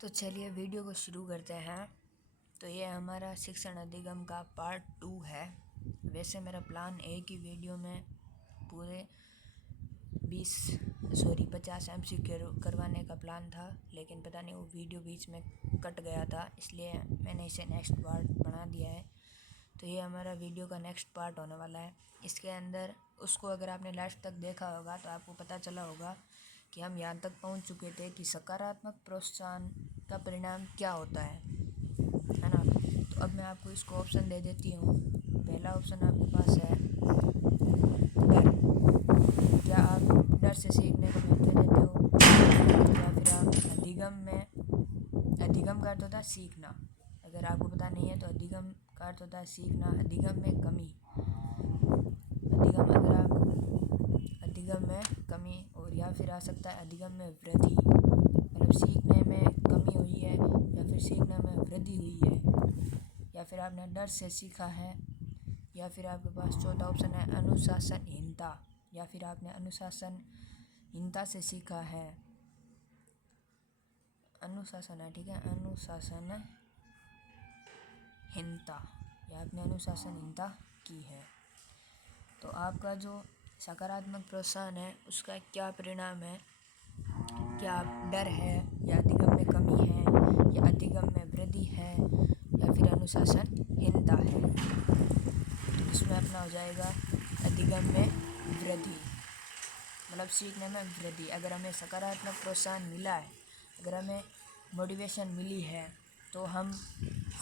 तो चलिए वीडियो को शुरू करते हैं। तो ये हमारा शिक्षण अधिगम का पार्ट 2 है। वैसे मेरा प्लान एक ही वीडियो में पूरे 50 MCQ करवाने का प्लान था, लेकिन पता नहीं वो वीडियो बीच में कट गया था, इसलिए मैंने इसे नेक्स्ट पार्ट बना दिया है। तो ये हमारा वीडियो का नेक्स्ट पार्ट होने वाला है। इसके अंदर उसको अगर आपने लास्ट तक देखा होगा तो आपको पता चला होगा कि हम यहाँ तक पहुँच चुके थे कि सकारात्मक प्रोत्साहन का परिणाम क्या होता है ना। तो अब मैं आपको इसको ऑप्शन दे देती हूँ। पहला ऑप्शन आपके पास है डर। क्या आप डर से सीखने को महत्व देते हो, या फिर आप अधिगम का अर्थ होता है सीखना। अगर आपको पता नहीं है तो अधिगम का अर्थ होता है सीखना। अधिगम में कमी, अधिगम में कमी, और या फिर आ सकता है अधिगम में वृद्धि, मतलब सीखने में कमी हुई है या फिर सीखने में वृद्धि हुई है, या फिर आपने डर से सीखा है, या फिर आपके पास चौथा ऑप्शन है अनुशासनहीनता, या फिर आपने अनुशासनहीनता से सीखा है। अनुशासन है, ठीक है, अनुशासनहीनता, या आपने अनुशासनहीनता की है। तो आपका जो सकारात्मक प्रोत्साहन है उसका क्या परिणाम है? क्या आप डर है, या अधिगम में कमी है, या अधिगम में वृद्धि है, या फिर अनुशासनहीनता है? तो इसमें अपना हो जाएगा अधिगम में वृद्धि, मतलब सीखने में वृद्धि। अगर हमें सकारात्मक प्रोत्साहन मिला है, अगर हमें मोटिवेशन मिली है, तो हम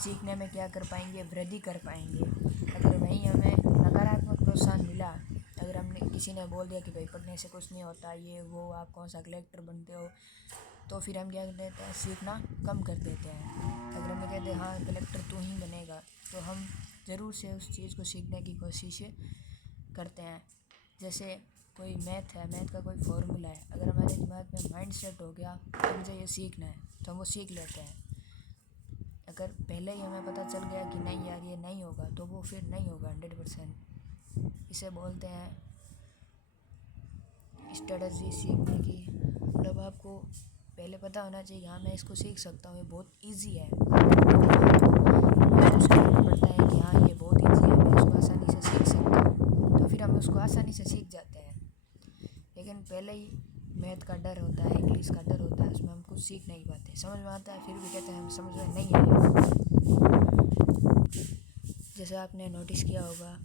सीखने में क्या कर पाएंगे? वृद्धि कर पाएंगे। अगर वहीं हमें नकारात्मक प्रोत्साहन मिला, अगर हमने किसी ने बोल दिया कि भाई पढ़ने से कुछ नहीं होता, ये वो, आप कौन सा कलेक्टर बनते हो, तो फिर हम क्या कर देते हैं? सीखना कम कर देते हैं। अगर हमें कहते हैं हाँ कलेक्टर तू ही बनेगा, तो हम ज़रूर से उस चीज़ को सीखने की कोशिश करते हैं। जैसे कोई मैथ है, मैथ का कोई फॉर्मूला है, अगर हमारे दिमाग में माइंड सेट हो गया तो मुझे ये सीखना है, तो हम वो सीख लेते हैं। अगर पहले ही हमें पता चल गया कि नहीं यार ये नहीं होगा, तो वो फिर नहीं होगा 100%। इसे बोलते हैं स्ट्रेटजी सीखने की। मतलब आपको पहले पता होना चाहिए हाँ मैं इसको सीख सकता हूँ, ये बहुत इजी है। महसूस करना पड़ता है कि हाँ ये बहुत इजी है, मैं इसको आसानी से सीख सकता हूँ, तो फिर हम उसको आसानी से सीख जाते हैं। लेकिन पहले ही मैथ का डर होता है, इंग्लिश का डर होता है, उसमें हम कुछ सीख नहीं पाते। समझ में आता है फिर भी कहते हैं समझ में नहीं आया। जैसे आपने नोटिस किया होगा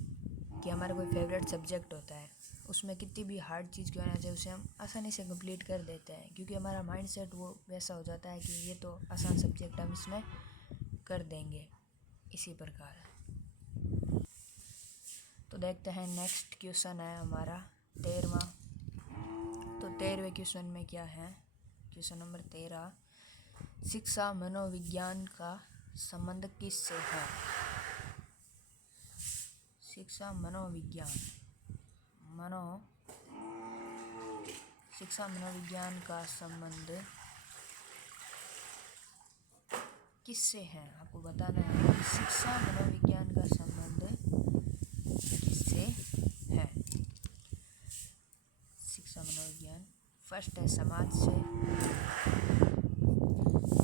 कि हमारा कोई फेवरेट सब्जेक्ट होता है, उसमें कितनी भी हार्ड चीज़ क्यों ना जाए उसे हम आसानी से कंप्लीट कर देते हैं, क्योंकि हमारा माइंडसेट वो वैसा हो जाता है कि ये तो आसान सब्जेक्ट हम इसमें कर देंगे। इसी प्रकार तो देखते हैं नेक्स्ट क्वेश्चन है हमारा 13वां। तो 13वें क्वेश्चन में क्या है? क्वेश्चन नंबर 13, शिक्षा मनोविज्ञान का संबंध किससे है? शिक्षा मनोविज्ञान, शिक्षा मनोविज्ञान का संबंध किससे है? आपको बताना है कि शिक्षा मनोविज्ञान का संबंध किससे है। शिक्षा मनोविज्ञान, फर्स्ट है समाज से,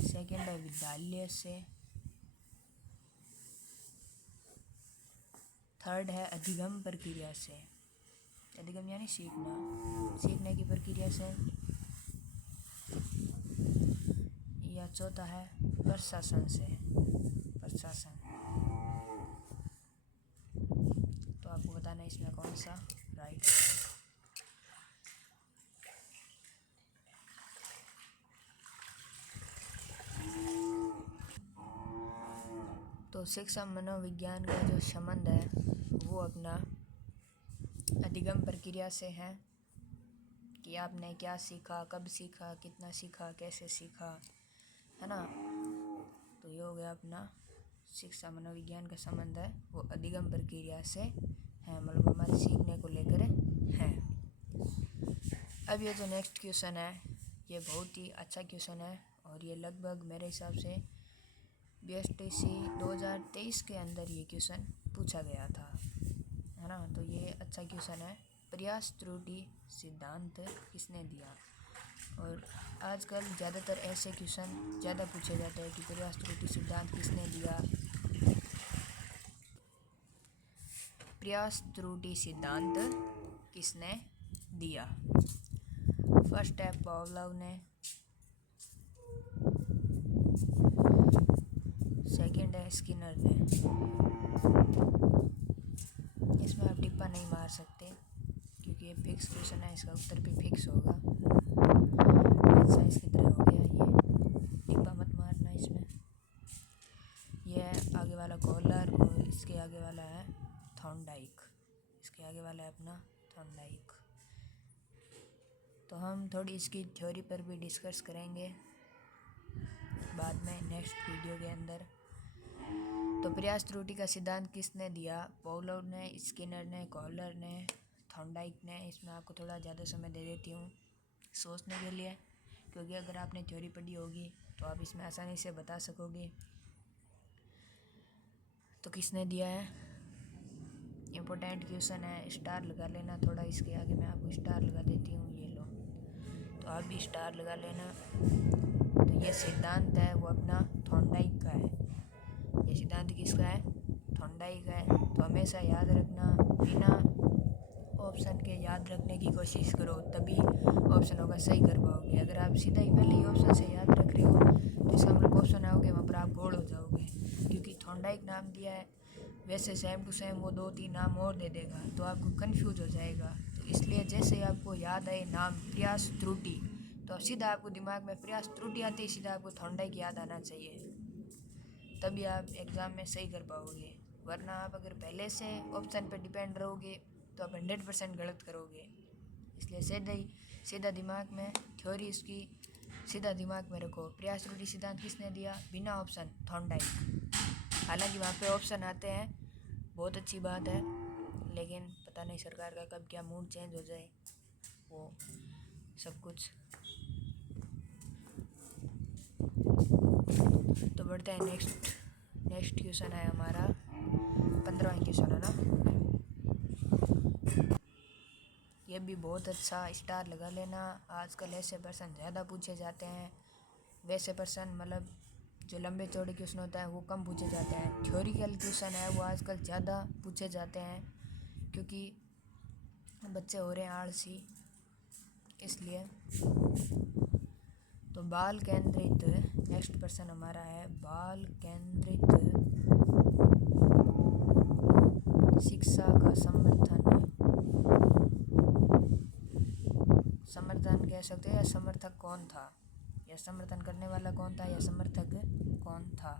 सेकंड है विद्यालय से, थर्ड है अधिगम प्रक्रिया से। अधिगम यानी सीखना, सीखने की प्रक्रिया से, या चौथा है प्रशासन से, प्रशासन। तो आपको बताना है इसमें कौन सा राइट है। तो शिक्षा मनोविज्ञान का जो संबंध है वो अपना अधिगम प्रक्रिया से है, कि आपने क्या सीखा, कब सीखा, कितना सीखा, कैसे सीखा, है ना। तो ये हो गया अपना शिक्षा मनोविज्ञान का संबंध है वो अधिगम प्रक्रिया से है, मतलब हमारे सीखने को लेकर है। अब ये जो नेक्स्ट क्वेश्चन है ये बहुत ही अच्छा क्वेश्चन है, और ये लगभग मेरे हिसाब से BSTC 2023 के अंदर ये क्वेश्चन पूछा गया था, है ना। तो ये अच्छा क्वेश्चन है। प्रयास त्रुटि सिद्धांत किसने दिया? और आजकल ज़्यादातर ऐसे क्वेश्चन ज़्यादा पूछे जाते हैं कि प्रयास त्रुटि सिद्धांत किसने दिया। प्रयास त्रुटि सिद्धांत किसने दिया? फर्स्ट है पावलोव ने, सेकंड है स्किनर ने। इसमें आप टिप्पा नहीं मार सकते क्योंकि ये फिक्स क्वेश्चन है, इसका उत्तर भी फिक्स होगा। अच्छा इसकी तरह हो गया, ये टिप्पा मत मारना इसमें। यह आगे वाला कॉलर और इसके आगे वाला है थॉर्नडाइक, इसके आगे वाला है अपना थॉर्नडाइक। तो हम थोड़ी इसकी थ्योरी पर भी डिस्कस करेंगे बाद में नेक्स्ट वीडियो के अंदर। तो प्रयास त्रुटि का सिद्धांत किसने दिया? पावलोव ने, स्किनर ने, कॉलर ने, थॉर्नडाइक ने। इसमें आपको थोड़ा ज़्यादा समय दे देती हूँ सोचने के लिए, क्योंकि अगर आपने थ्योरी पढ़ी होगी तो आप इसमें आसानी से बता सकोगे। तो किसने दिया है? इम्पोर्टेंट क्वेश्चन है, स्टार लगा लेना थोड़ा इसके आगे, मैं आपको स्टार लगा देती हूँ, ये लो। तो आप भी स्टार लगा लेना। तो ये सिद्धांत है वो अपना थॉर्नडाइक का है। ये सिद्धांत किसका है? थॉर्नडाइक है। तो हमेशा याद रखना, बिना ऑप्शन के याद रखने की कोशिश करो, तभी ऑप्शन होगा सही कर पाओगे। अगर आप सीधा ही पहले ही ऑप्शन से याद रख रहे हो तो इसका मतलब ऑप्शन आओगे वहाँ पर आप गोल हो जाओगे, क्योंकि थॉर्नडाइक नाम दिया है, वैसे सेम टू सेम वो 2-3 नाम और दे देगा तो आपको कंफ्यूज हो जाएगा। तो इसलिए जैसे ही आपको याद आए नाम प्रयास त्रुटि, तो सीधा आपको दिमाग में प्रयास त्रुटि आती है, सीधा आपको थॉर्नडाइक याद आना चाहिए, तभी आप एग्ज़ाम में सही कर पाओगे। वरना आप अगर पहले से ऑप्शन पर डिपेंड रहोगे तो आप 100% गलत करोगे। इसलिए सीधा दिमाग में थ्योरी इसकी सीधा दिमाग में रखो। प्रयास त्रुटि सिद्धांत किसने दिया? बिना ऑप्शन थॉर्नडाइक। हालांकि वहाँ पे ऑप्शन आते हैं, बहुत अच्छी बात है, लेकिन पता नहीं सरकार का कब क्या मूड चेंज हो जाए, वो सब कुछ। तो बढ़ते हैं नेक्स्ट क्वेश्चन है हमारा 15वां क्वेश्चन है ना, ये भी बहुत अच्छा, स्टार लगा लेना। आजकल ऐसे प्रश्न ज़्यादा पूछे जाते हैं, वैसे प्रश्न मतलब जो लंबे चौड़े क्वेश्चन होता है वो कम पूछे जाते हैं। थ्योरिकल क्वेश्चन है वो आजकल ज़्यादा पूछे जाते हैं क्योंकि बच्चे हो रहे हैं आलसी, इसलिए। तो बाल केंद्रित, नेक्स्ट प्रश्न हमारा है बाल केंद्रित शिक्षा का समर्थन कह सकते हैं, या समर्थक कौन था, या समर्थन करने वाला कौन था, या समर्थक कौन था?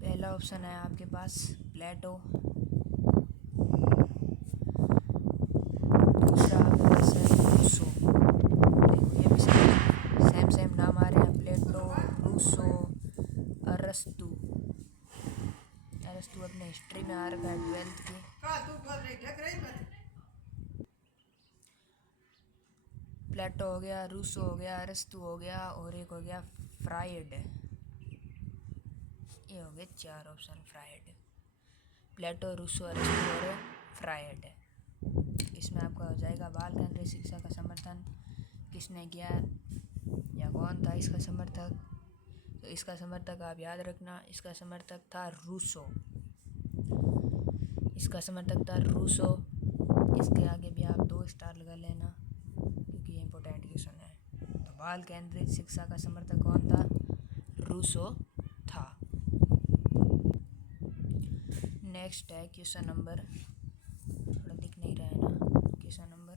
पहला ऑप्शन है आपके पास प्लेटो, दूसरा आपके पास है रूसो। देखो ये भी सेम नाम आ रहे हैं, प्लेटो, रूसो, अरस्तु। अरस्तु अपने हिस्ट्री में आ रखा है 12th की। प्लेटो हो गया, रूसो हो गया, अरस्तु हो गया, और एक हो गया फ्रायड। ये हो गए 4 ऑप्शन, फ्रायड, प्लेटो, रूसो, अरस्तु और फ्रायड। इसमें आपका हो जाएगा बाल केंद्रित शिक्षा का समर्थन किसने किया या कौन था इसका समर्थक? तो इसका समर्थक आप याद रखना, इसका समर्थक था रूसो, इसका समर्थक था रूसो। इसके आगे भी आप 2 स्टार लगा लेना क्योंकि ये इम्पोर्टेंट क्वेश्चन है। तो बाल केंद्रित शिक्षा का समर्थक कौन था? रूसो था। नेक्स्ट है क्वेश्चन नंबर, थोड़ा दिख नहीं रहा है ना, क्वेश्चन नंबर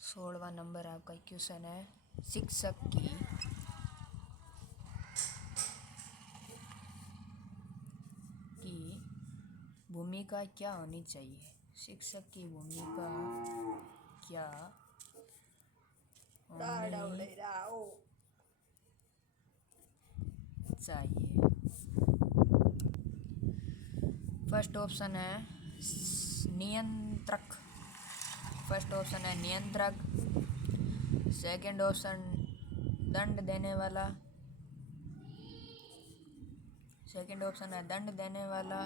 16वां नंबर आपका क्वेश्चन है शिक्षक की भूमिका क्या होनी चाहिए? शिक्षक की भूमिका क्या होनी चाहिए? फर्स्ट ऑप्शन है नियंत्रक, फर्स्ट ऑप्शन है नियंत्रक, सेकंड ऑप्शन दंड देने वाला, सेकंड ऑप्शन है दंड देने वाला,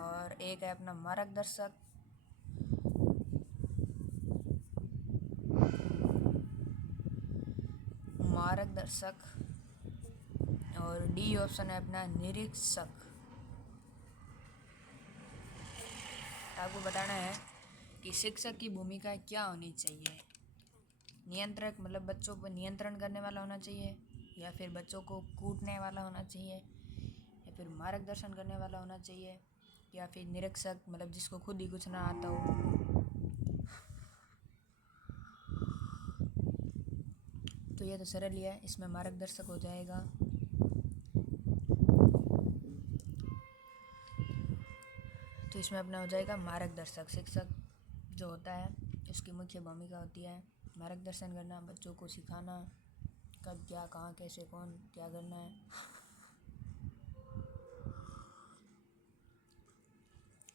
और एक है अपना मार्गदर्शक। मार्गदर्शक। और डी ऑप्शन है अपना निरीक्षक। आपको बताना है कि शिक्षक की भूमिका क्या होनी चाहिए। नियंत्रक मतलब बच्चों पर नियंत्रण करने वाला होना चाहिए, या फिर बच्चों को कूटने वाला होना चाहिए, या फिर मार्गदर्शन करने वाला होना चाहिए, या फिर निरीक्षक मतलब जिसको खुद ही कुछ ना आता हो। तो ये तो सरल ही है, इसमें मार्गदर्शक हो जाएगा। तो इसमें अपना हो जाएगा मार्गदर्शक। शिक्षक जो होता है उसकी मुख्य भूमिका होती है मार्गदर्शन करना, बच्चों को सिखाना कब क्या कहाँ कैसे कौन क्या करना है।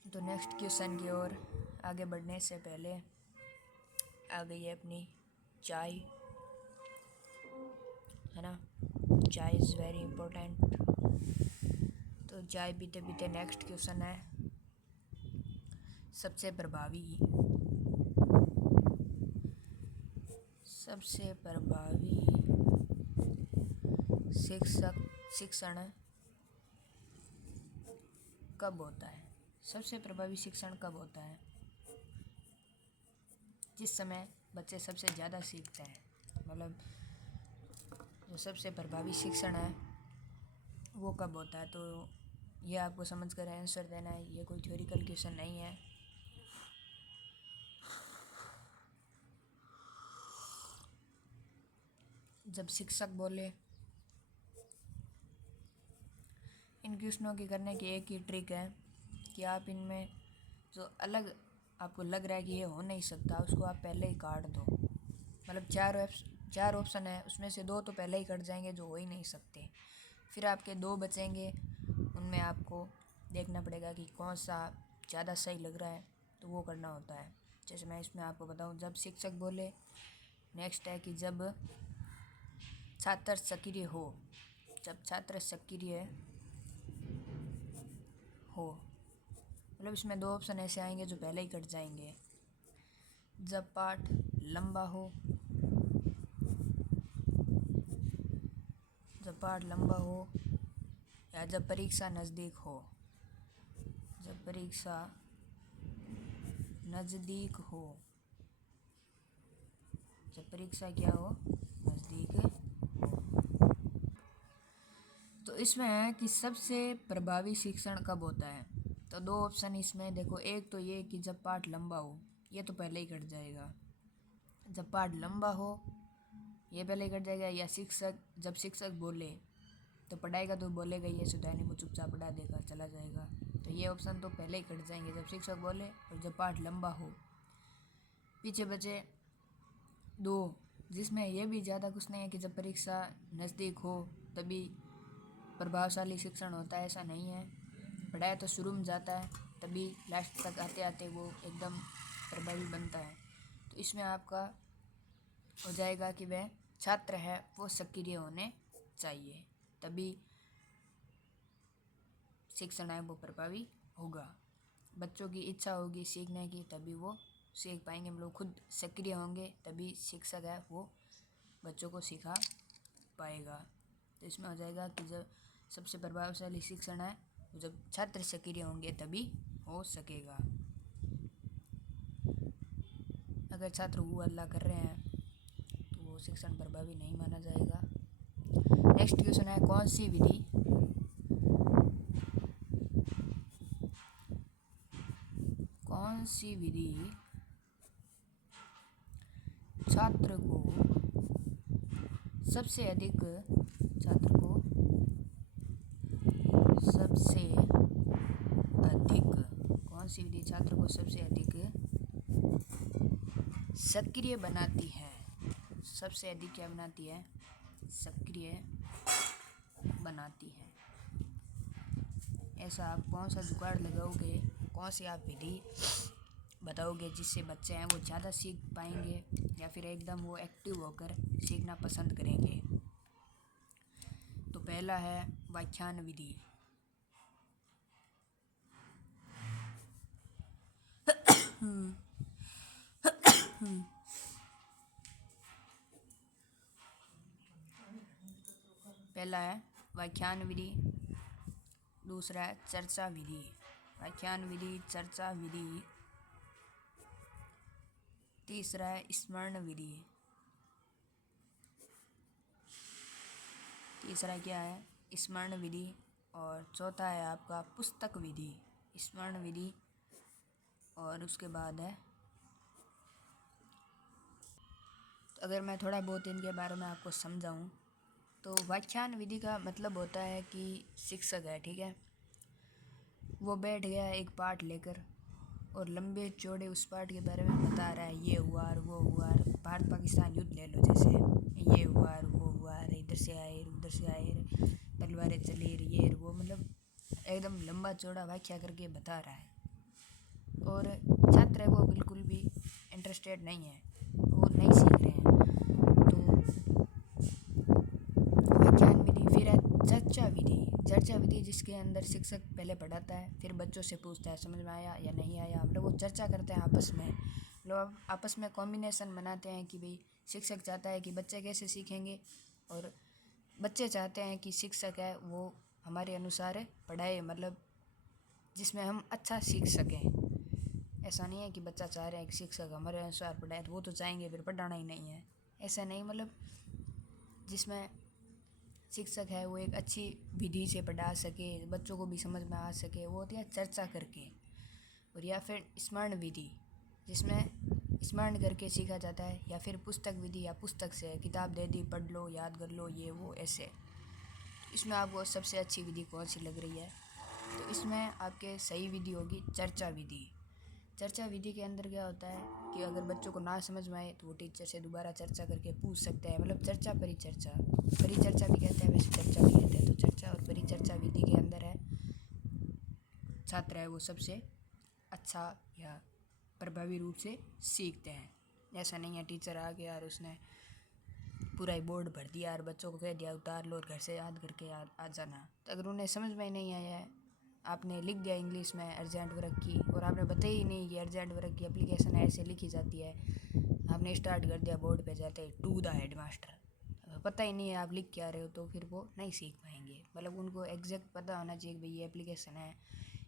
तो नेक्स्ट क्वेश्चन की ओर आगे बढ़ने से पहले आ गई है अपनी चाय, है ना। चाय इज़ वेरी इम्पोर्टेंट। तो चाय पीते पीते नेक्स्ट क्वेश्चन है सबसे प्रभावी शिक्षण कब होता है। सबसे प्रभावी शिक्षण कब होता है? जिस समय बच्चे सबसे ज़्यादा सीखते हैं, मतलब जो सबसे प्रभावी शिक्षण है वो कब होता है। तो ये आपको समझ कर आंसर देना है, ये कोई थ्योरिकल क्वेश्चन नहीं है। जब शिक्षक बोले। इन क्वेश्चनों की करने की एक ही ट्रिक है कि आप इनमें जो अलग आपको लग रहा है कि ये हो नहीं सकता, उसको आप पहले ही काट दो। मतलब चार ऑप्शन है, उसमें से दो तो पहले ही कट जाएंगे जो हो ही नहीं सकते। फिर आपके दो बचेंगे, उनमें आपको देखना पड़ेगा कि कौन सा ज़्यादा सही लग रहा है, तो वो करना होता है। जैसे मैं इसमें आपको बताऊं, जब शिक्षक बोले। नेक्स्ट है कि जब छात्र सक्रिय हो। जब छात्र सक्रिय हो, मतलब इसमें दो ऑप्शन ऐसे आएंगे जो पहले ही कट जाएंगे। जब पाठ लंबा हो। जब पाठ लंबा हो, या जब परीक्षा नज़दीक हो। जब परीक्षा नज़दीक हो। जब परीक्षा क्या हो, नज़दीक हो। तो इसमें है कि सबसे प्रभावी शिक्षण कब होता है। तो दो ऑप्शन इसमें देखो, एक तो ये कि जब पाठ लंबा हो, ये तो पहले ही कट जाएगा। जब पाठ लंबा हो ये पहले ही कट जाएगा, या जब शिक्षक बोले तो पढ़ाएगा तो बोलेगा ये सुधारने में चुपचाप पढ़ा देगा चला जाएगा, तो ये ऑप्शन तो पहले ही कट जाएंगे जब शिक्षक बोले और जब पाठ लंबा हो। पीछे बचे दो, जिसमें ये भी ज़्यादा कुछ नहीं है कि जब परीक्षा नज़दीक हो तभी प्रभावशाली शिक्षण होता है, ऐसा नहीं है। पढ़ाया तो शुरू में जाता है, तभी लास्ट तक आते आते वो एकदम प्रभावी बनता है। तो इसमें आपका हो जाएगा कि वह छात्र है वो सक्रिय होने चाहिए, तभी शिक्षण है वो प्रभावी होगा। बच्चों की इच्छा होगी सीखने की, तभी वो सीख पाएंगे। हम लोग खुद सक्रिय होंगे तभी शिक्षक है वो बच्चों को सिखा पाएगा। तो इसमें हो जाएगा कि जब सबसे प्रभावशाली शिक्षण है जब छात्र सक्रिय होंगे तभी हो सकेगा। अगर छात्र हुआ हल्ला कर रहे हैं तो वो शिक्षण प्रभावी नहीं माना जाएगा। नेक्स्ट क्वेश्चन है, कौन सी विधि छात्र को सबसे अधिक सक्रिय बनाती है। सबसे अधिक क्या बनाती है? सक्रिय बनाती है। ऐसा आप कौन सा जुगाड़ लगाओगे, कौन सी आप विधि बताओगे जिससे बच्चे हैं वो ज़्यादा सीख पाएंगे, या फिर एकदम वो एक्टिव होकर सीखना पसंद करेंगे। तो पहला है व्याख्यान विधि। पहला है व्याख्यान विधि, दूसरा है चर्चा विधि। व्याख्यान विधि, चर्चा विधि। तीसरा है स्मरण विधि। तीसरा क्या है? स्मरण विधि। और चौथा है आपका पुस्तक विधि। स्मरण विधि और उसके बाद है, तो अगर मैं थोड़ा बहुत इनके बारे में आपको समझाऊं तो व्याख्यान विधि का मतलब होता है कि शिक्षक है, ठीक है, वो बैठ गया एक पाठ लेकर और लंबे चौड़े उस पाठ के बारे में बता रहा है, ये हुआ और वो हुआ। भारत पाकिस्तान युद्ध ले लो, जैसे ये हुआ और वो हुआ, इधर से आए उधर से आए, तलवारें चली, ये वो, मतलब एकदम लंबा चौड़ा व्याख्या करके बता रहा है। और छात्र है वो बिल्कुल भी इंटरेस्टेड नहीं है, वो नहीं सीख रहे हैं। तो व्याख्यान विधि। फिर है चर्चा विधि। चर्चा विधि जिसके अंदर शिक्षक पहले पढ़ाता है, फिर बच्चों से पूछता है समझ में आया या नहीं आया, मतलब वो चर्चा करते हैं आपस में। लोग आपस में कॉम्बिनेशन बनाते हैं कि भाई शिक्षक चाहता है कि बच्चे कैसे सीखेंगे और बच्चे चाहते हैं कि शिक्षक है वो हमारे अनुसार पढ़ाए, मतलब जिसमें हम अच्छा सीख सकें। ऐसा नहीं है कि बच्चा चाह रहे हैं कि शिक्षक हमारे अनुसार पढ़ाए तो वो तो चाहेंगे फिर पढ़ाना ही नहीं है, ऐसा नहीं। मतलब जिसमें शिक्षक है वो एक अच्छी विधि से पढ़ा सके, बच्चों को भी समझ में आ सके, वो होती है चर्चा करके। और या फिर स्मरण विधि जिसमें स्मरण करके सीखा जाता है, या फिर पुस्तक विधि या पुस्तक से किताब दे दी पढ़ लो याद कर लो ये वो ऐसे। इसमें आपको सबसे अच्छी विधि कौन सी लग रही है? तो इसमें आपके सही विधि होगी चर्चा विधि। चर्चा विधि के अंदर क्या होता है कि अगर बच्चों को ना समझ में आए तो वो टीचर से दोबारा चर्चा करके पूछ सकते हैं, मतलब चर्चा परिचर्चा, परिचर्चा भी कहते हैं, वैसे चर्चा भी कहते हैं। तो चर्चा और परिचर्चा विधि के अंदर है छात्र है वो सबसे अच्छा या प्रभावी रूप से सीखते हैं। ऐसा नहीं है टीचर आ गया और उसने पूरा ही बोर्ड भर दिया और बच्चों को कह दिया उतार लो और घर से याद करके आ जाना। तो अगर उन्हें समझ में नहीं आया है, आपने लिख दिया इंग्लिश में अर्जेंट वर्क की और आपने बताया ही नहीं कि अर्जेंट वर्क की एप्लीकेशन ऐसे लिखी जाती है, आपने स्टार्ट कर दिया बोर्ड पे जाते ही टू द हेडमास्टर, पता ही नहीं है आप लिख क्या रहे हो, तो फिर वो नहीं सीख पाएंगे। मतलब उनको एग्जैक्ट पता होना चाहिए कि भाई ये एप्लीकेशन है,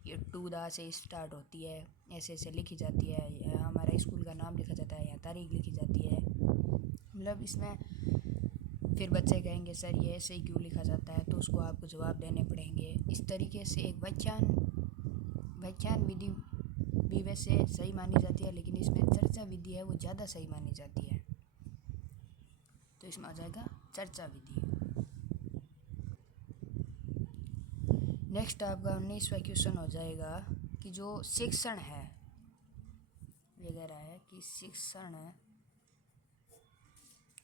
ये टू द से स्टार्ट होती है, ऐसे ऐसे लिखी जाती है, हमारा स्कूल का नाम लिखा जाता है या तारीख लिखी जाती है। मतलब इसमें फिर बच्चे कहेंगे सर ये ऐसे ही क्यों लिखा जाता है, तो उसको आपको जवाब देने पड़ेंगे। इस तरीके से एक व्याख्यान विधि भी वैसे सही मानी जाती है, लेकिन इसमें चर्चा विधि है वो ज़्यादा सही मानी जाती है। तो इसमें आ जाएगा चर्चा विधि। नेक्स्ट आपका 19वां क्वेश्चन हो जाएगा कि जो शिक्षण है वगैरह है कि शिक्षण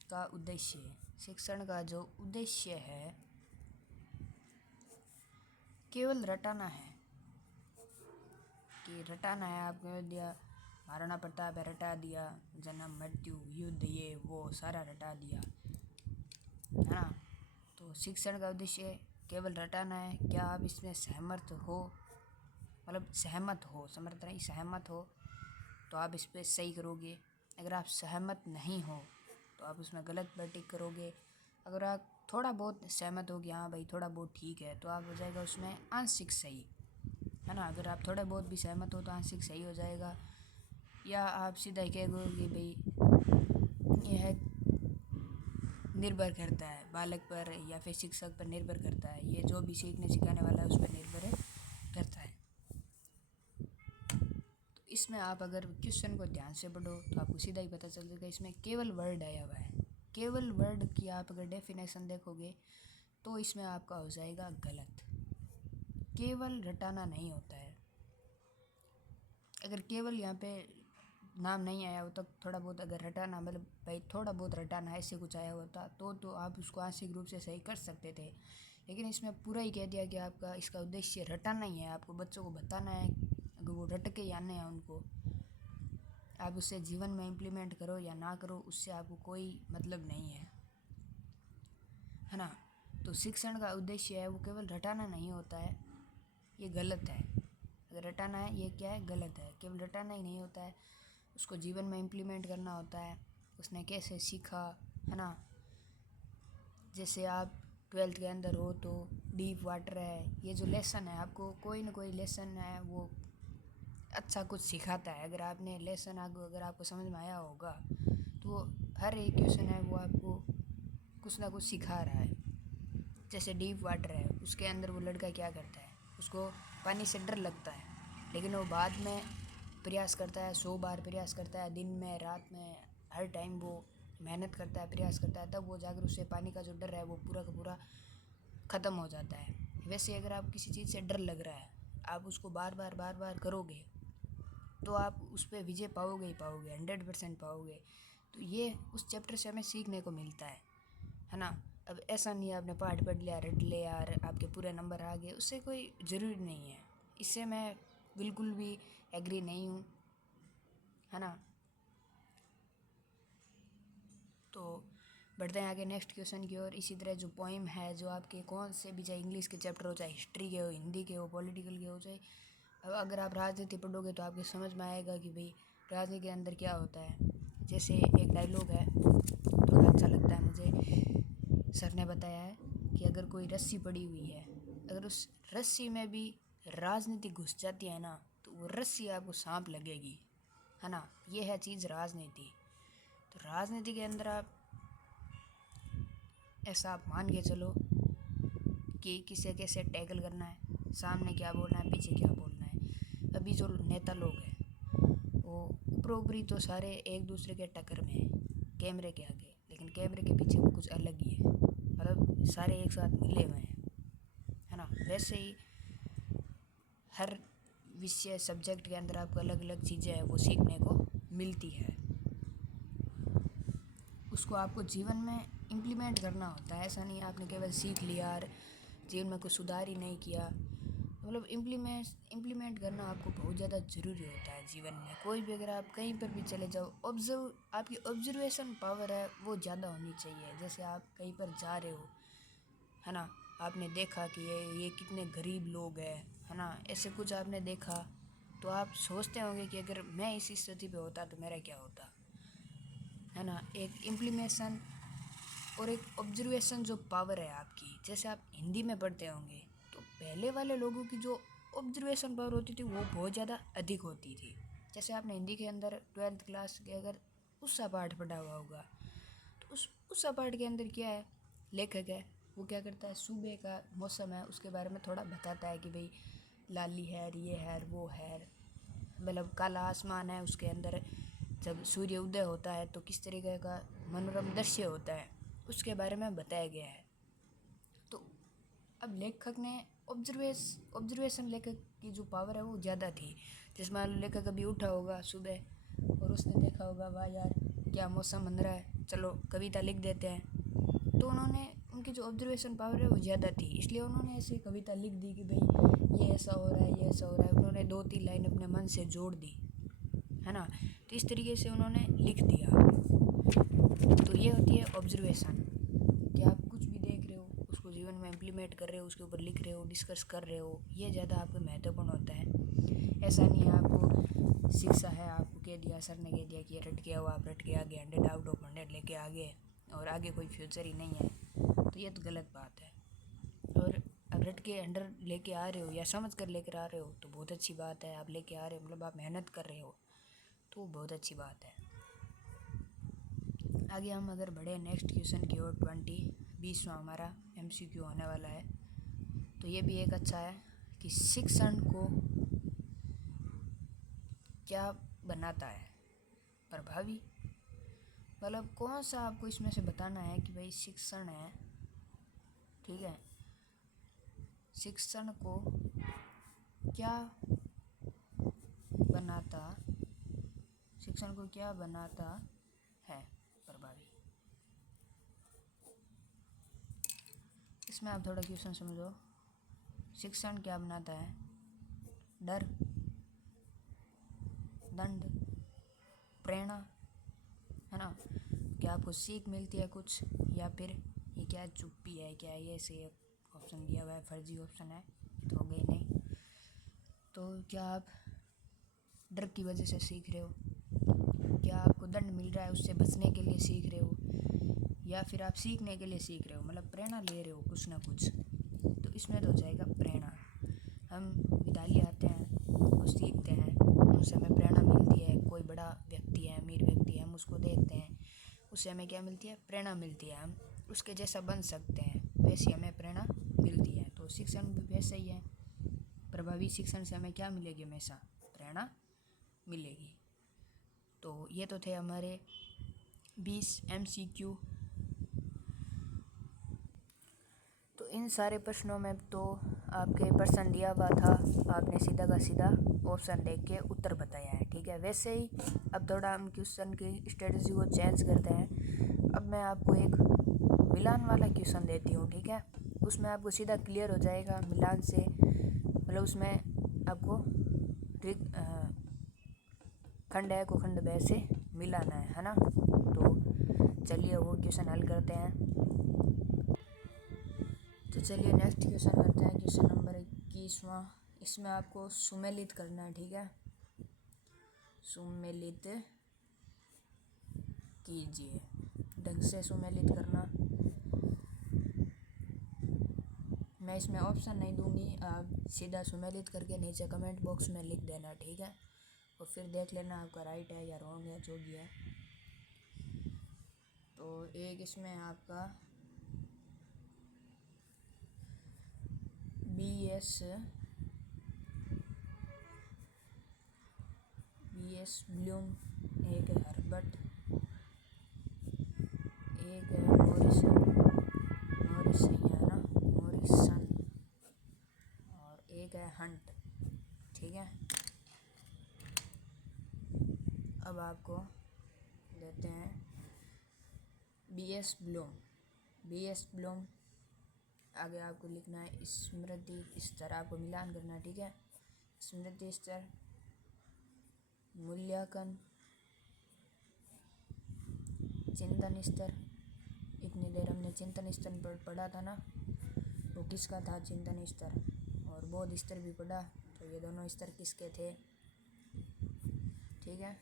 का उद्देश्य, शिक्षण का जो उद्देश्य है केवल रटाना है, कि रटाना है। आपको दिया महाराणा प्रताप है रटा दिया, जन्म मृत्यु युद्ध ये वो सारा रटा दिया, है ना। तो शिक्षण का उद्देश्य केवल रटाना है। क्या आप इसमें सहमत हो? मतलब सहमत हो, समर्थ नहीं, सहमत हो तो आप इस पर सही करोगे। अगर आप सहमत नहीं हो तो आप उसमें गलत पर टिक करोगे। अगर आप थोड़ा बहुत सहमत हो कि हाँ भाई थोड़ा बहुत ठीक है, तो आप हो जाएगा उसमें आंशिक सही, है ना। अगर आप थोड़ा बहुत भी सहमत हो तो आंशिक सही हो जाएगा। या आप सीधा ही कहोगे भाई यह निर्भर करता है बालक पर या फिर शिक्षक पर निर्भर करता है, ये जो भी सीखने सिखाने वाला है उस पर निर्भर करता है। तो इसमें आप अगर क्वेश्चन को ध्यान से पढ़ो तो आपको सीधा ही पता चल जाएगा इसमें केवल वर्ड आया हुआ है। केवल वर्ड की आप अगर डेफिनेशन देखोगे तो इसमें आपका हो जाएगा गलत। केवल रटाना नहीं होता है। अगर केवल यहाँ पे नाम नहीं आया हो तो थोड़ा बहुत अगर रटाना, मतलब भाई थोड़ा बहुत रटाना ऐसे कुछ आया होता तो आप उसको आंशिक रूप से सही कर सकते थे। लेकिन इसमें पूरा ही कह दिया कि आपका इसका उद्देश्य रटाना ही है, आपको बच्चों को बताना है। अगर वो रट के आने हैं उनको, आप उससे जीवन में इम्प्लीमेंट करो या ना करो उससे आपको कोई मतलब नहीं है ना। तो शिक्षण का उद्देश्य है वो केवल रटाना नहीं होता है, ये गलत है। अगर रटाना है ये क्या है, गलत है। केवल रटाना ही नहीं होता है, उसको जीवन में इम्प्लीमेंट करना होता है, उसने कैसे सीखा, है ना। जैसे आप 12th के अंदर हो तो डीप वाटर है, ये जो लेसन है आपको कोई ना कोई लेसन है वो अच्छा कुछ सिखाता है। अगर आपने लेसन अगर आपको समझ में आया होगा तो हर एक क्वेश्चन है वो आपको कुछ ना कुछ सिखा रहा है। जैसे डीप वाटर है, उसके अंदर वो लड़का क्या करता है, उसको पानी से डर लगता है, लेकिन वो बाद में प्रयास करता है, 100 बार प्रयास करता है, दिन में रात में हर टाइम वो मेहनत करता है, प्रयास करता है, तब वो जाकर उससे पानी का जो डर है वो पूरा का पूरा ख़त्म हो जाता है। वैसे अगर आप किसी चीज़ से डर लग रहा है, आप उसको बार बार करोगे तो आप उस पर विजय पाओगे ही पाओगे, 100% पाओगे। तो ये उस चैप्टर से हमें सीखने को मिलता है ना। अब ऐसा नहीं है आपने पाठ पढ़ लिया, रट लिया और आपके पूरे नंबर आ गए, उससे कोई ज़रूरी नहीं है। इससे मैं बिल्कुल भी एग्री नहीं हूँ, है ना। तो बढ़ते हैं आगे नेक्स्ट क्वेश्चन की ओर। इसी तरह जो पोइम है, जो आपके कौन से भी, चाहे इंग्लिश के चैप्टर हो, चाहे हिस्ट्री के हो, हिंदी के हो, पॉलिटिकल के हो, चाहे अब अगर आप राजनीति पढ़ोगे तो आपके समझ में आएगा कि भाई राजनीति के अंदर क्या होता है। जैसे एक डायलॉग है, थोड़ा अच्छा लगता है मुझे, सर ने बताया है कि अगर कोई रस्सी पड़ी हुई है, अगर उस रस्सी में भी राजनीति घुस जाती है ना, तो वो रस्सी आपको सांप लगेगी, है ना। ये है चीज़ राजनीति। तो राजनीति के अंदर आप ऐसा आप मान के चलो कि किसे कैसे टैकल करना है, सामने क्या बोलना है, पीछे क्या बोलना है। अभी जो नेता लोग हैं वो ऊपरी तो सारे एक दूसरे के टक्कर में हैं कैमरे के आगे, लेकिन कैमरे के पीछे वो कुछ अलग ही है, मतलब सारे एक साथ मिले हुए हैं, है ना। वैसे ही हर विषय सब्जेक्ट के अंदर आपको अलग अलग चीज़ें हैं वो सीखने को मिलती है, उसको आपको जीवन में इम्प्लीमेंट करना होता है। ऐसा नहीं आपने केवल सीख लिया और जीवन में कुछ सुधार ही नहीं किया। मतलब इम्प्लीमेंट करना आपको बहुत ज़्यादा ज़रूरी होता है जीवन में। कोई भी अगर आप कहीं पर भी चले जाओ, आपकी ऑब्जर्वेशन पावर है वो ज़्यादा होनी चाहिए। जैसे आप कहीं पर जा रहे हो, है ना, आपने देखा कि ये कितने गरीब लोग हैं, है ना, ऐसे कुछ आपने देखा, तो आप सोचते होंगे कि अगर मैं इस स्थिति पे होता तो मेरा क्या होता, है ना। एक इम्प्लीमेशन और एक ऑब्जर्वेशन जो पावर है आपकी, जैसे आप हिंदी में पढ़ते होंगे तो पहले वाले लोगों की जो ऑब्जर्वेशन पावर होती थी वो बहुत ज़्यादा अधिक होती थी। जैसे आपने हिंदी के अंदर 12th क्लास के अगर उसका पाठ पढ़ा हुआ होगा तो उस पाठ के अंदर क्या है, लेखक है वो क्या करता है, सुबह का मौसम है उसके बारे में थोड़ा बताता है कि भाई लाली है, ये है, वो है, मतलब काला आसमान है, उसके अंदर जब सूर्य उदय होता है तो किस तरीके का मनोरम दृश्य होता है उसके बारे में बताया गया है। तो अब लेखक ने ऑब्जर्वेशन लेखक की जो पावर है वो ज़्यादा थी। जैसे मान लो लेखक अभी उठा होगा सुबह और उसने देखा होगा वाह यार क्या मौसम बन रहा है, चलो कविता लिख देते हैं। तो उन्होंने, उनकी जो ऑब्जर्वेशन पावर है वो ज़्यादा थी, इसलिए उन्होंने ऐसी कविता लिख दी कि भाई ये ऐसा हो रहा है, ये ऐसा हो रहा है। उन्होंने 2-3 लाइन अपने मन से जोड़ दी, है ना। तो इस तरीके से उन्होंने लिख दिया। तो ये होती है ऑब्जर्वेशन, कि आप कुछ भी देख रहे हो उसको जीवन में इम्प्लीमेंट कर रहे हो, उसके ऊपर लिख रहे हो, डिस्कस कर रहे हो, ये ज़्यादा आपको महत्वपूर्ण होता है। ऐसा नहीं है आपको शिक्षा है, आपको कह दिया, सर ने कह दिया कि ये रट के आओ, आप रट के आगे 100 आउट ऑफ 100 लेके आगे और आगे कोई फ्यूचर ही नहीं है, तो ये तो गलत बात है। और अब रट के 100 लेके आ रहे हो या समझ कर लेकर आ रहे हो तो बहुत अच्छी बात है। आप लेके आ रहे हो मतलब आप मेहनत कर रहे हो, तो बहुत अच्छी बात है। आगे हम अगर बढ़े नेक्स्ट क्वेश्चन की ओर, 20वां हमारा MCQ होने वाला है। तो ये भी एक अच्छा है कि शिक्षण को क्या बनाता है, प्रभावी। मतलब कौन सा आपको इसमें से बताना है कि भाई शिक्षण है, ठीक है, शिक्षण को क्या बनाता, शिक्षण को क्या बनाता है प्रभावी। इसमें आप थोड़ा क्वेश्चन समझो। शिक्षण क्या बनाता है, डर, दंड, प्रेरणा, है ना, क्या आपको सीख मिलती है कुछ, या फिर ये क्या चुप्पी है, क्या ये से ऑप्शन दिया हुआ है फर्जी ऑप्शन है तो हो गई नहीं। तो क्या आप डर की वजह से सीख रहे हो, क्या आपको दंड मिल रहा है उससे बचने के लिए सीख रहे हो, या फिर आप सीखने के लिए सीख रहे हो, मतलब प्रेरणा ले रहे हो कुछ ना कुछ। तो इसमें तो हो जाएगा प्रेरणा। हम विद्यालय आते हैं और सीखते हैं, उनसे हमें प्रेरणा मिलती है। कोई बड़ा व्यक्ति है, अमीर व्यक्ति है, हम उसको देखते हैं, उससे हमें क्या मिलती है? प्रेरणा मिलती है। हम उसके जैसा बन सकते हैं, वैसी हमें प्रेरणा मिलती है। तो शिक्षण भी वैसे ही है। प्रभावी शिक्षण से हमें क्या मिलेगी? हमेशा प्रेरणा मिलेगी। तो ये तो थे हमारे 20 MCQ। तो इन सारे प्रश्नों में तो आपके प्रश्न दिया हुआ था, आपने सीधा का सीधा ऑप्शन देख के उत्तर बताया है, ठीक है। वैसे ही अब थोड़ा हम क्वेश्चन की स्ट्रेटजी को चेंज करते हैं। अब मैं आपको एक मिलान वाला क्वेश्चन देती हूँ, ठीक है। उसमें आपको सीधा क्लियर हो जाएगा मिलान से, मतलब उसमें आपको खंड ए को खंड ब से मिलाना है ना। तो चलिए वो क्वेश्चन हल करते हैं। तो चलिए नेक्स्ट क्वेश्चन करते हैं, क्वेश्चन नंबर 21वां। इसमें आपको सुमेलित करना है, ठीक है। सुमेलित कीजिए, ढंग से सुमेलित करना। मैं इसमें ऑप्शन नहीं दूंगी, आप सीधा सुमेलित करके नीचे कमेंट बॉक्स में लिख देना, ठीक है। और फिर देख लेना आपका राइट है या रॉन्ग है, जो भी है। तो एक इसमें आपका BS ब्लूम, एक है हर्बर्ट, एक है मॉरिसन है ना, मॉरिसन, और एक है हंट, ठीक है। अब आपको देते हैं BS ब्लूम। आगे आपको लिखना है स्मृति स्तर, आपको मिलान करना है, ठीक है। स्मृति स्तर, मूल्यांकन, चिंतन स्तर। इतनी देर हमने चिंतन स्तर पर पढ़ा था ना, वो किसका था? चिंतन स्तर। और बोध स्तर भी पढ़ा, तो ये दोनों स्तर किसके थे, ठीक है।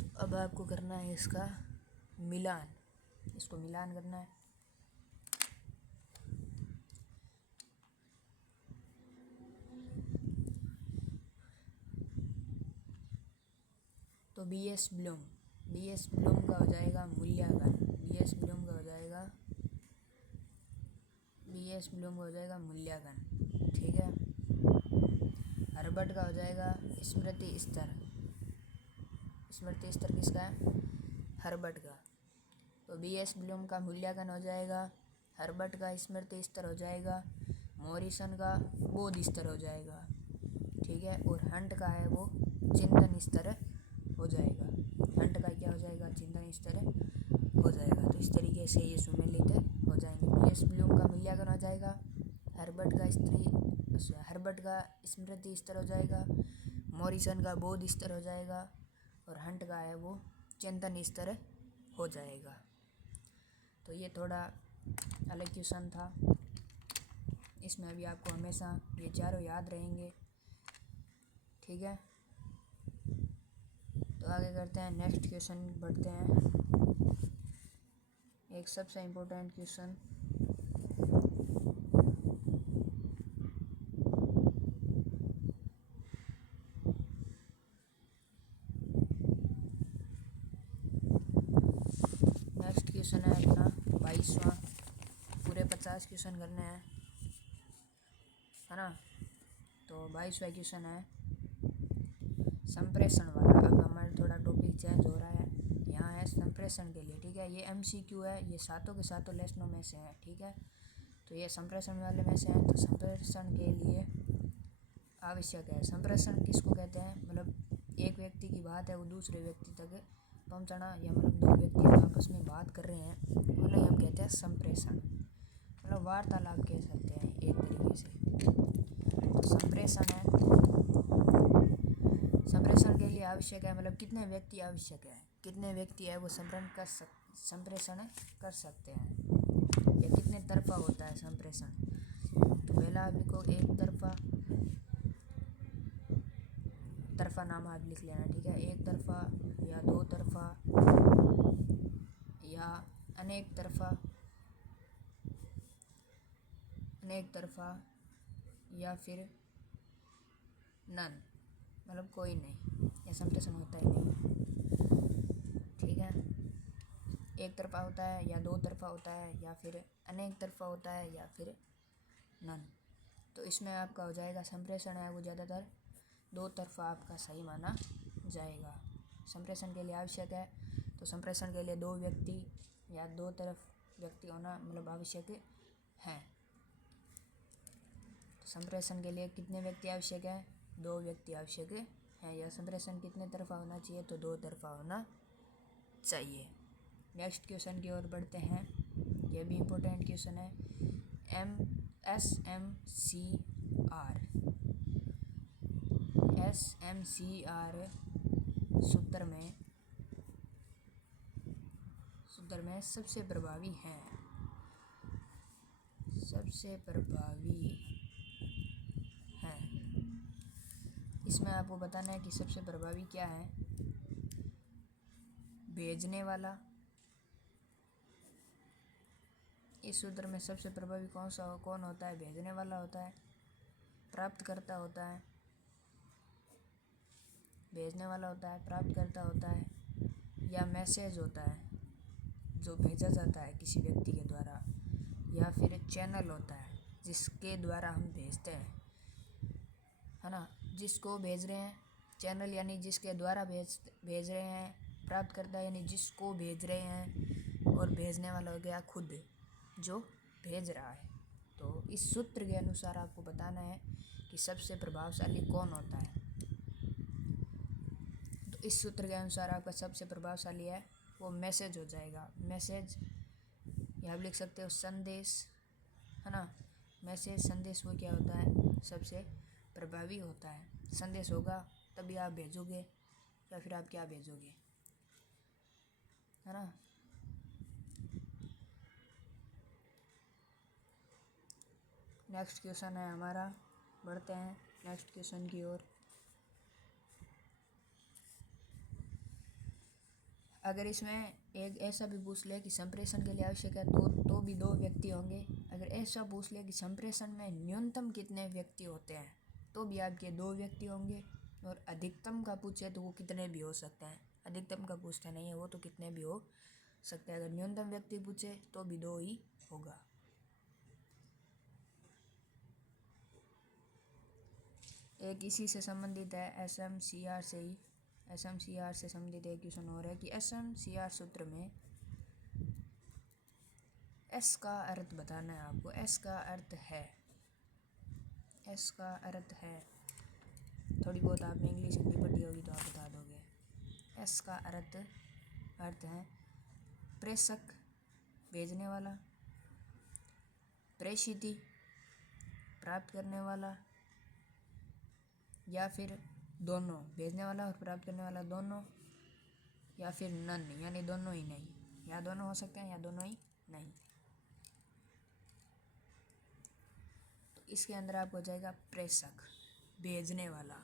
तो अब आपको करना है इसका मिलान, इसको मिलान करना है। तो BS ब्लूम का हो जाएगा मूल्यांकन, BS ब्लूम का हो जाएगा मूल्यांकन, ठीक है। हर्बर्ट का हो जाएगा स्मृति स्तर किसका है? हर्बर्ट का। तो BS ब्लूम का मूल्यांकन हो जाएगा, हर्बर्ट का स्मृति स्तर हो जाएगा, मॉरिसन का बोध स्तर हो जाएगा, ठीक है। और हंट का है वो चिंतन स्तर हो जाएगा। हंट का क्या हो जाएगा? चिंतन स्तर हो जाएगा। तो इस तरीके से ये सुमेलित हो जाएंगे। BS ब्लूम का मूल्यांकन हो जाएगा, हर्बर्ट का स्मृति स्तर हो जाएगा, मॉरिसन का बोध स्तर हो जाएगा, और हंट का है वो चिंतन स्तर हो जाएगा। तो ये थोड़ा अलग क्वेश्चन था, इसमें अभी आपको हमेशा ये चारों याद रहेंगे, ठीक है। तो आगे करते हैं, नेक्स्ट क्वेश्चन बढ़ते हैं। एक सबसे इम्पोर्टेंट क्वेश्चन, नेक्स्ट क्वेश्चन है अपना 22वां। पूरे 50 क्वेश्चन करने हैं, है ना। तो 22वां क्वेश्चन है संप्रेषण वाला। अब हमारा थोड़ा टॉपिक चेंज हो रहा है, यहाँ है संप्रेषण के लिए, ठीक है। ये MCQ है, ये सातों के सातों लेसनों में से है, ठीक है। तो ये संप्रेषण वाले में से है। तो संप्रेषण के लिए आवश्यक है, संप्रेषण किसको कहते हैं? मतलब एक व्यक्ति की बात है वो दूसरे व्यक्ति तक पहुँचाना, या मतलब दो व्यक्ति आपस में बात कर रहे हैं, मतलब हम कहते हैं संप्रेषण, मतलब वार्तालाप कह सकते हैं एक तरीके से। तो संप्रेषण है, संप्रेषण के लिए आवश्यक है, मतलब कितने व्यक्ति आवश्यक है, कितने व्यक्ति है वो संप्रेषण कर सकते हैं, या कितने तरफा होता है संप्रेषण। तो पहला लिखो एक तरफा तरफा नाम आप लिख लेना, ठीक है। एक तरफा या दो तरफा या अनेक तरफा, अनेक तरफा या फिर नन, मतलब कोई नहीं, या संप्रेषण होता ही नहीं, ठीक है। एक तरफा होता है या दो तरफा होता है या फिर अनेक तरफा होता है या फिर नन। तो इसमें आपका हो जाएगा संप्रेषण है वो ज़्यादातर दो तरफा आपका सही माना जाएगा। संप्रेषण के लिए आवश्यक है, तो संप्रेषण के लिए दो व्यक्ति या दो तरफ व्यक्ति होना मतलब आवश्यक है। तो संप्रेषण के लिए कितने व्यक्ति आवश्यक है? दो व्यक्ति आवश्यक है। या संप्रेषण कितने तरफा होना चाहिए? तो दो तरफा होना चाहिए। नेक्स्ट क्वेश्चन की ओर बढ़ते हैं। यह भी इम्पोर्टेंट क्वेश्चन है। SMCR सूत्र में सबसे प्रभावी है, सबसे प्रभावी है। इसमें आपको बताना है कि सबसे प्रभावी क्या है। भेजने वाला, इस सूत्र में सबसे प्रभावी कौन होता है? भेजने वाला होता है। प्राप्तकर्ता होता है, भेजने वाला होता है, प्राप्तकर्ता होता है, या मैसेज होता है जो भेजा जाता है किसी व्यक्ति के द्वारा, या फिर चैनल होता है जिसके द्वारा हम भेजते हैं, है ना। जिसको भेज रहे हैं, चैनल यानी जिसके द्वारा भेज रहे हैं, प्राप्तकर्ता यानी जिसको भेज रहे हैं, और भेजने वाला हो गया खुद जो भेज रहा है। तो इस सूत्र के अनुसार आपको बताना है कि सबसे प्रभावशाली कौन होता है। तो इस सूत्र के अनुसार आपका सबसे प्रभावशाली है वो मैसेज हो जाएगा। मैसेज या आप लिख सकते हो संदेश, है ना। मैसेज, संदेश वो क्या होता है? सबसे प्रभावी होता है। संदेश होगा तभी आप भेजोगे, या फिर आप क्या भेजोगे, है ना। नेक्स्ट क्वेश्चन है हमारा, बढ़ते हैं नेक्स्ट क्वेश्चन की ओर। अगर इसमें एक ऐसा भी पूछ ले कि संप्रेषण के लिए आवश्यक है तो भी दो व्यक्ति होंगे। अगर ऐसा पूछ ले कि संप्रेषण में न्यूनतम कितने व्यक्ति होते हैं तो भी आपके दो व्यक्ति होंगे। और अधिकतम का पूछे तो वो कितने भी हो सकते हैं। अधिकतम का पूछते नहीं है वो, तो कितने भी हो सकते हैं। अगर न्यूनतम व्यक्ति पूछे तो भी दो ही होगा। एक इसी से संबंधित है, SMCR से ही, SMCR से संबंधित एक क्वेश्चन हो रहा है कि SMCR सूत्र में S का अर्थ बताना है आपको। S का अर्थ है, S का अर्थ है, थोड़ी बहुत आपने इंग्लिश हिंदी पढ़ी होगी तो आप बता दोगे। S का अर्थ है प्रेषक, भेजने वाला, प्रेषिती, प्राप्त करने वाला, या फिर दोनों, भेजने वाला और प्राप्त करने वाला दोनों, या फिर नन यानी दोनों ही नहीं। या दोनों हो सकते हैं या दोनों ही नहीं। तो इसके अंदर आपको हो जाएगा प्रेषक, भेजने वाला।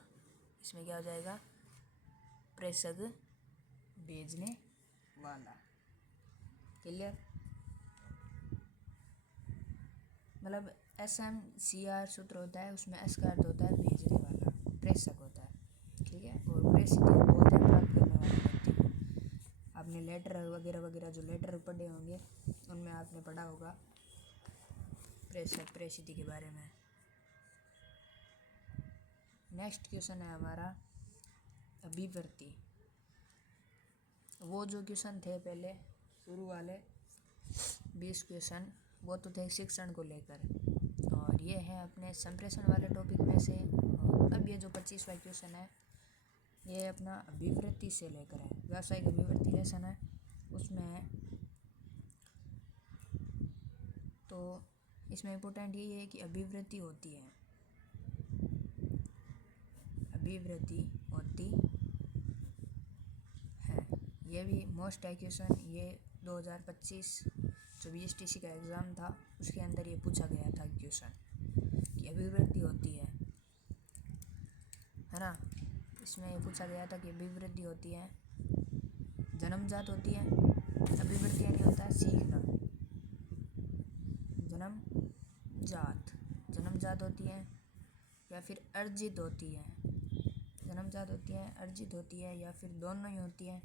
इसमें क्या हो जाएगा? प्रेषक, भेजने वाला। क्लियर? मतलब SMCR सूत्र होता है, उसमें S का अर्थ होता है भेजने वाला, प्रेषक होता है, ठीक है। और प्रेषित बोलते हैं प्राप्त करने वाले व्यक्ति को। आपने लेटर वगैरह वगैरह जो लेटर पढ़े होंगे उनमें आपने पढ़ा होगा प्रेषक, प्रेषित के बारे में। नेक्स्ट क्वेश्चन है हमारा अभिव्यक्ति। वो जो क्वेश्चन थे पहले शुरू वाले 20 क्वेश्चन, वो तो थे शिक्षण को लेकर, और ये है अपने संप्रेषण वाले टॉपिक में से। और अब ये जो 25वां क्वेश्चन है ये अपना अभिवृत्ति से लेकर है, व्यावसायिक अभिवृत्ति लेसन है उसमें। तो इसमें इम्पोर्टेंट यही है कि अभिवृत्ति होती है, अभिवृत्ति होती है। ये भी मोस्ट है क्वेश्चन। ये 2025 जो BSTC का एग्ज़ाम था उसके अंदर ये पूछा गया था क्वेश्चन कि अभिवृत्ति होती है ना। इसमें ये पूछा गया था कि अभिवृद्धि होती है, जन्मजात होती है, अभिवृद्धि यानी होता है सीखना, जन्मजात होती है या फिर अर्जित होती है, जन्मजात होती है, अर्जित होती है, या फिर दोनों ही होती है,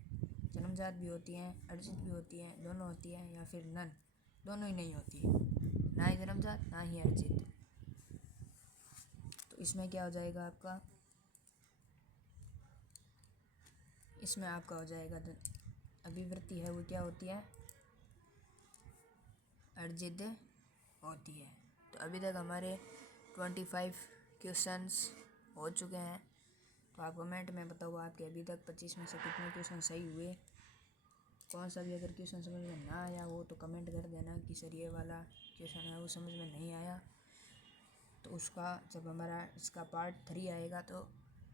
जन्मजात भी होती हैं, अर्जित भी होती है, दोनों होती है, या फिर नन, दोनों ही नहीं होती है, ना ही जन्मजात ना ही अर्जित। तो इसमें क्या हो जाएगा आपका, इसमें आपका हो जाएगा अभिवृत्ति है वो क्या होती है, अर्जित होती है। तो अभी तक हमारे 25 क्वेश्चंस हो चुके हैं। तो आप कमेंट में बताओ आपके अभी तक 25 में से कितने क्वेश्चन सही हुए। कौन सा भी अगर क्वेश्चन समझ में ना आया हो तो कमेंट कर देना कि सर ये वाला क्वेश्चन है वो समझ में नहीं आया। तो उसका जब हमारा इसका पार्ट 3 आएगा तो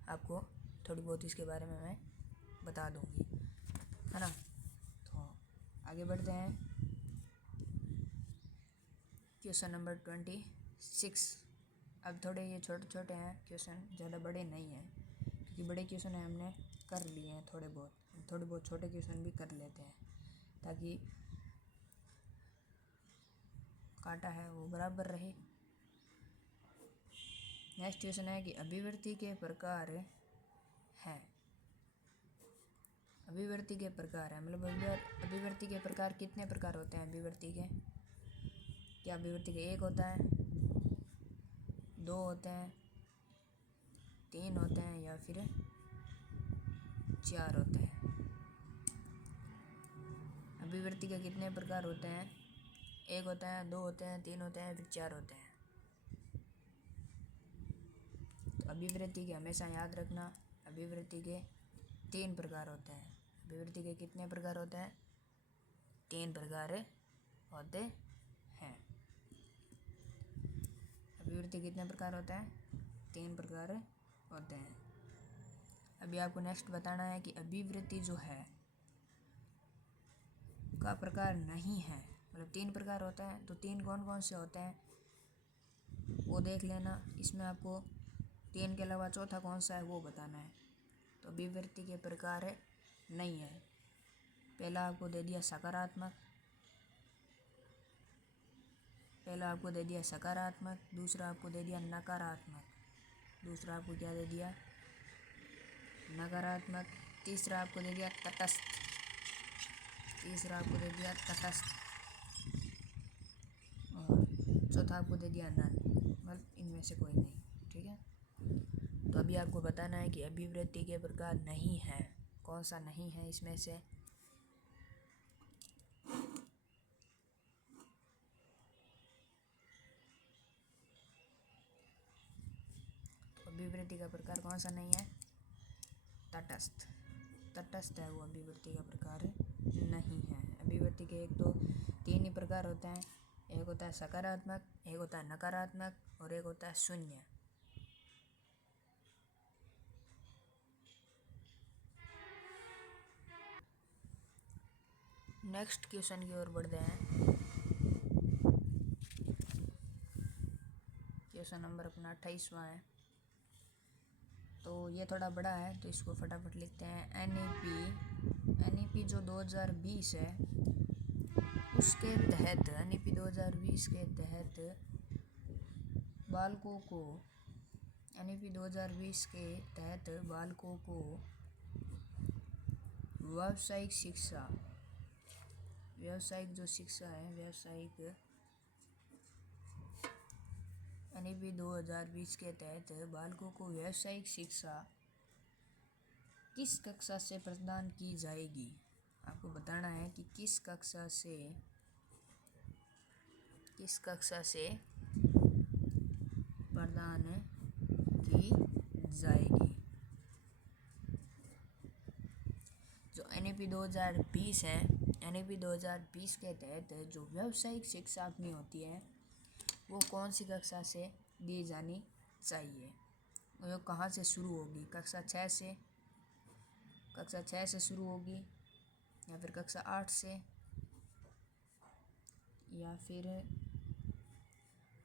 आपको थोड़ी बहुत इसके बारे में मैं बता दूँगी, है ना। तो आगे बढ़ते हैं, क्वेश्चन नंबर 26। अब थोड़े ये छोटे छोटे हैं क्वेश्चन, ज़्यादा बड़े नहीं हैं, क्योंकि बड़े क्वेश्चन है हमने कर लिए हैं थोड़े बहुत छोटे क्वेश्चन भी कर लेते हैं ताकि काटा है वो बराबर रहे। नेक्स्ट क्वेश्चन है कि अभिवृत्ति के प्रकार हैं, अभिवृत्ति के प्रकार है मतलब अभिवृत्ति के प्रकार कितने प्रकार होते हैं अभिवृत्ति के, क्या अभिवृत्ति के 1 होता है, 2 होते हैं, 3 होते हैं, या फिर 4 होते हैं। अभिवृत्ति के कितने प्रकार होते हैं, 1 होता है, 2 होते हैं, 3 होते हैं, फिर 4 होते हैं। तो अभिवृत्ति के हमेशा याद रखना, अभिवृत्ति के 3 प्रकार होते हैं। अभिवृत्ति के कितने प्रकार होते हैं, 3 प्रकार होते हैं। अभिवृत्ति कितने प्रकार होते हैं, 3 प्रकार होते हैं। अभी आपको नेक्स्ट बताना है कि अभिवृत्ति जो है का प्रकार नहीं है, मतलब 3 प्रकार होता है, तो 3 कौन कौन से होते हैं वो देख लेना। इसमें आपको 3 के अलावा चौथा कौन सा है वो बताना है। तो अभिवृत्ति के प्रकार नहीं है, पहला आपको दे दिया सकारात्मक, दूसरा आपको दे दिया नकारात्मक, दूसरा आपको क्या दे दिया, नकारात्मक, तीसरा आपको दे दिया तटस्थ, और चौथा आपको दे दिया नन, मतलब इनमें से कोई नहीं, ठीक है। तो अभी आपको बताना है कि अभिवृत्ति के प्रकार नहीं है, कौन सा नहीं है इसमें से। अभिवृत्ति का प्रकार कौन सा नहीं है, तटस्थ है वो अभिवृत्ति का प्रकार नहीं है। अभिवृत्ति के 1 तो 3 ही प्रकार होते हैं, एक होता है सकारात्मक, एक होता है नकारात्मक, और एक होता है शून्य। नेक्स्ट क्वेश्चन की ओर बढ़ते हैं। क्वेश्चन नंबर अपना 28वां है, तो ये थोड़ा बड़ा है तो इसको फटाफट लिखते हैं। एनईपी जो 2020 है उसके तहत, एनईपी 2020 के तहत बालकों को, एनईपी 2020 के तहत बालकों को व्यावसायिक जो शिक्षा है, एनईपी 2020 के तहत बालकों को व्यावसायिक शिक्षा किस कक्षा से प्रदान की जाएगी। आपको बताना है कि किस कक्षा से प्रदान की जाएगी। जो एनईपी 2020 है, एनईपी 2020 के तहत जो व्यावसायिक शिक्षा अपनी होती है वो कौन सी कक्षा से दी जानी चाहिए, वो कहाँ से शुरू होगी, कक्षा 6 से शुरू होगी, या फिर कक्षा 8 से, या फिर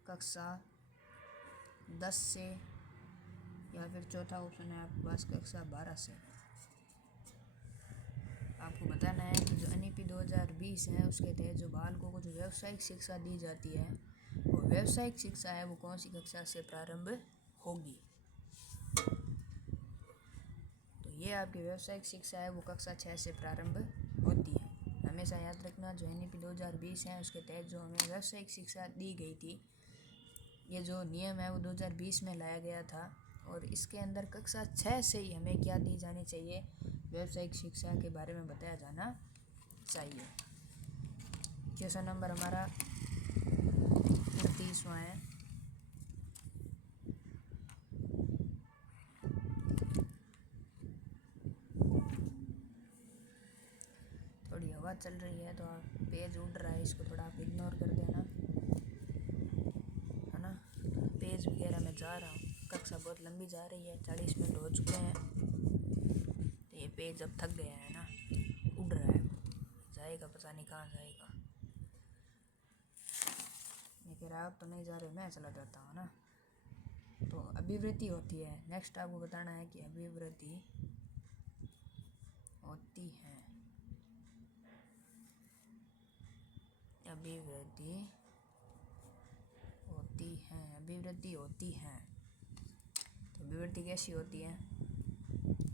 कक्षा 10 से, या फिर चौथा ऑप्शन है आपके पास कक्षा 12 से। आपको बताना है कि जो NEP 2020 है उसके तहत जो बालकों को जो व्यावसायिक शिक्षा दी जाती है वो व्यावसायिक शिक्षा है वो कौन सी कक्षा से प्रारंभ होगी। तो ये आपकी व्यावसायिक शिक्षा है वो कक्षा 6 से प्रारंभ होती है। हमेशा याद रखना जो NEP 2020 है उसके तहत जो हमें व्यावसायिक शिक्षा दी गई थी, ये जो नियम है वो 2020 में लाया गया था और इसके अंदर कक्षा 6 से ही हमें क्या दी जानी चाहिए, व्यावसायिक शिक्षा के बारे में बताया जाना चाहिए। क्वेश्चन नंबर हमारा 29वां है। थोड़ी हवा चल रही है तो आप पेज उड़ रहा है, इसको थोड़ा आप इग्नोर कर देना, है ना। पेज वगैरह मैं जा रहा हूँ, कक्षा बहुत लंबी जा रही है, 40 मिनट हो चुके हैं, तो ये पेज अब थक गया है ना, उड़ रहा है, जाएगा पता नहीं कहाँ जाएगा। मैं कह रहा आप तो नहीं जा रहे, मैं चला जाता हूँ ना। तो अभिवृत्ति होती है, नेक्स्ट आपको बताना है कि अभिवृत्ति होती है, अभिवृत्ति होती है, अभिवृत्ति होती है। तो अभिवृत्ति कैसी होती है?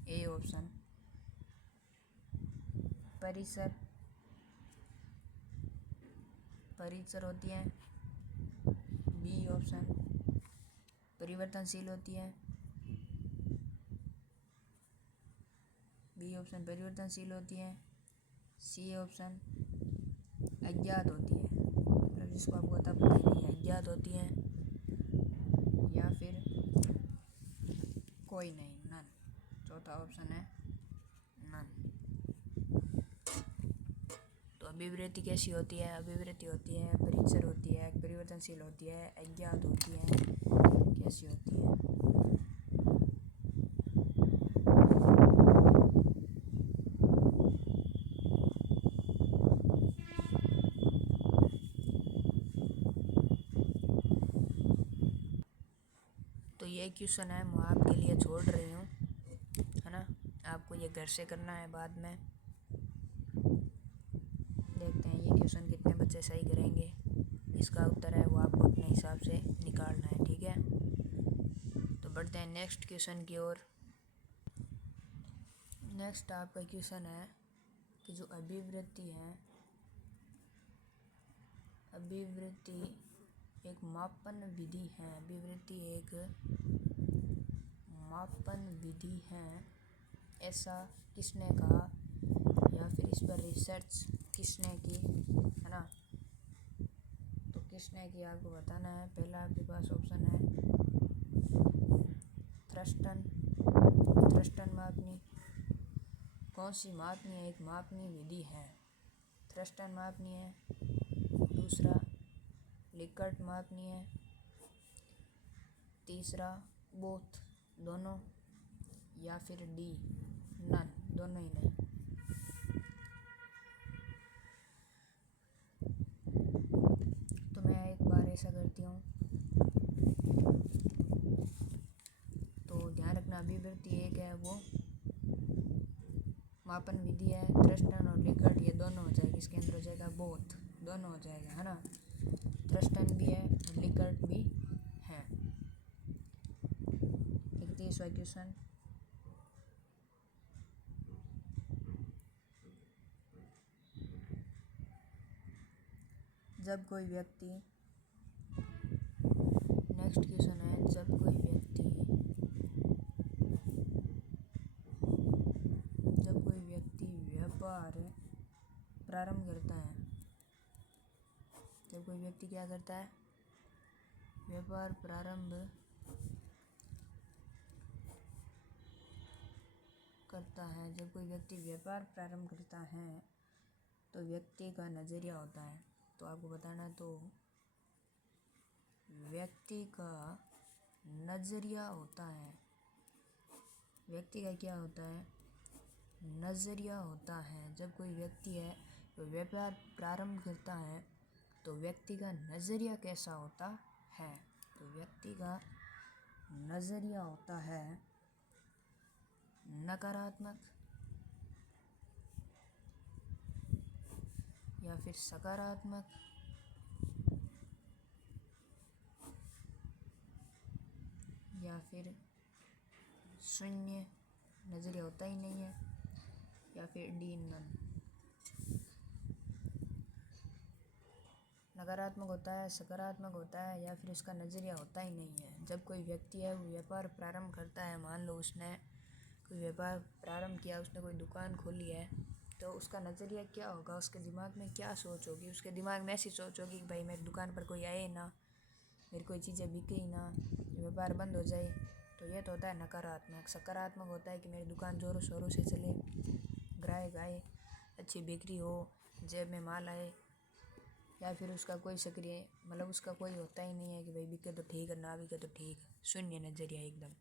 ए ऑप्शन परिसर होती है, बी ऑप्शन परिवर्तनशील होती है, बी ऑप्शन परिवर्तनशील होती है, सी ऑप्शन अज्ञात होती है, मतलब जिसको आपको पता नहीं अज्ञात होती है, या फिर कोई नहीं, नन। चौथा ऑप्शन है नन। तो अभिवृत्ति कैसी होती है? अभिवृत्ति होती है, परिसर होती है, परिवर्तनशील होती है, अज्ञात होती है, कैसी होती है? तो ये क्वेश्चन है मैं आपके लिए छोड़ रही हूँ, है ना। आपको ये घर से करना है, बाद में देखते हैं ये क्वेश्चन कितने बच्चे सही करेंगे। इसका उत्तर है वो आपको अपने हिसाब से निकालना है, ठीक है। तो बढ़ते हैं नेक्स्ट क्वेश्चन की ओर। नेक्स्ट आपका क्वेश्चन है कि जो अभिवृत्ति है, अभिवृत्ति एक मापन विधि है, अभिवृत्ति एक मापन विधि है, ऐसा किसने कहा, या फिर इस पर रिसर्च किसने की, है ना। तो किसने की आपको बताना है। पहला आपके पास ऑप्शन है थ्रस्टन मापनी। कौन सी मापनी है? एक मापनी विधि है, थ्रस्टन मापनी है। दूसरा लिकर्ट मापनी है। तीसरा बोथ, दोनों, या फिर डी नन, दोनों ही नहीं। तो मैं एक बार ऐसा करती हूँ, तो ध्यान रखना अभिवृत्ति एक है वो मापन विधि है, थ्रस्टन और लिकर्ट ये दोनों हो जाएगा, इसके अंदर हो जाएगा बोथ, दोनों हो जाएगा, है ना। थ्रस्टन भी है और लिकर्ट भी है। 31वां क्वेश्चन, जब कोई व्यक्ति, नेक्स्ट क्वेश्चन है, जब कोई व्यक्ति व्यापार प्रारंभ करता है, जब कोई व्यक्ति क्या करता है? व्यापार प्रारंभ करता है। जब कोई व्यक्ति व्यापार प्रारंभ करता है तो व्यक्ति का नज़रिया होता है। तो आपको बताना, तो व्यक्ति का नज़रिया होता है, व्यक्ति का क्या होता है? नज़रिया होता है। जब कोई व्यक्ति है तो व्यापार प्रारंभ करता है तो व्यक्ति का नज़रिया कैसा होता है? तो व्यक्ति का नज़रिया होता है नकारात्मक या फिर सकारात्मक, या फिर शून्य, नज़रिया होता ही नहीं है, या फिर डी नन। नकारात्मक होता है, सकारात्मक होता है, या फिर उसका नज़रिया होता ही नहीं है। जब कोई व्यक्ति है वो व्यापार प्रारंभ करता है, मान लो उसने कोई व्यापार प्रारंभ किया, उसने कोई दुकान खोली है, तो उसका नज़रिया क्या होगा, उसके दिमाग में क्या सोच होगी। उसके दिमाग में ऐसी सोच होगी कि भाई मेरी दुकान पर कोई आए ना, मेरी कोई चीज़ें बिके ही ना, व्यापार बंद हो जाए। तो यह तो होता है नकारात्मक। सकारात्मक होता है कि मेरी दुकान ज़ोरों शोरों से चले, ग्राहक आए, अच्छी बिक्री हो, जेब में माल आए, या फिर उसका कोई सक्रिय मतलब उसका कोई होता ही नहीं है कि भाई बिके तो ठीक है, ना बिके तो ठीक, शून्य नज़रिया एकदम।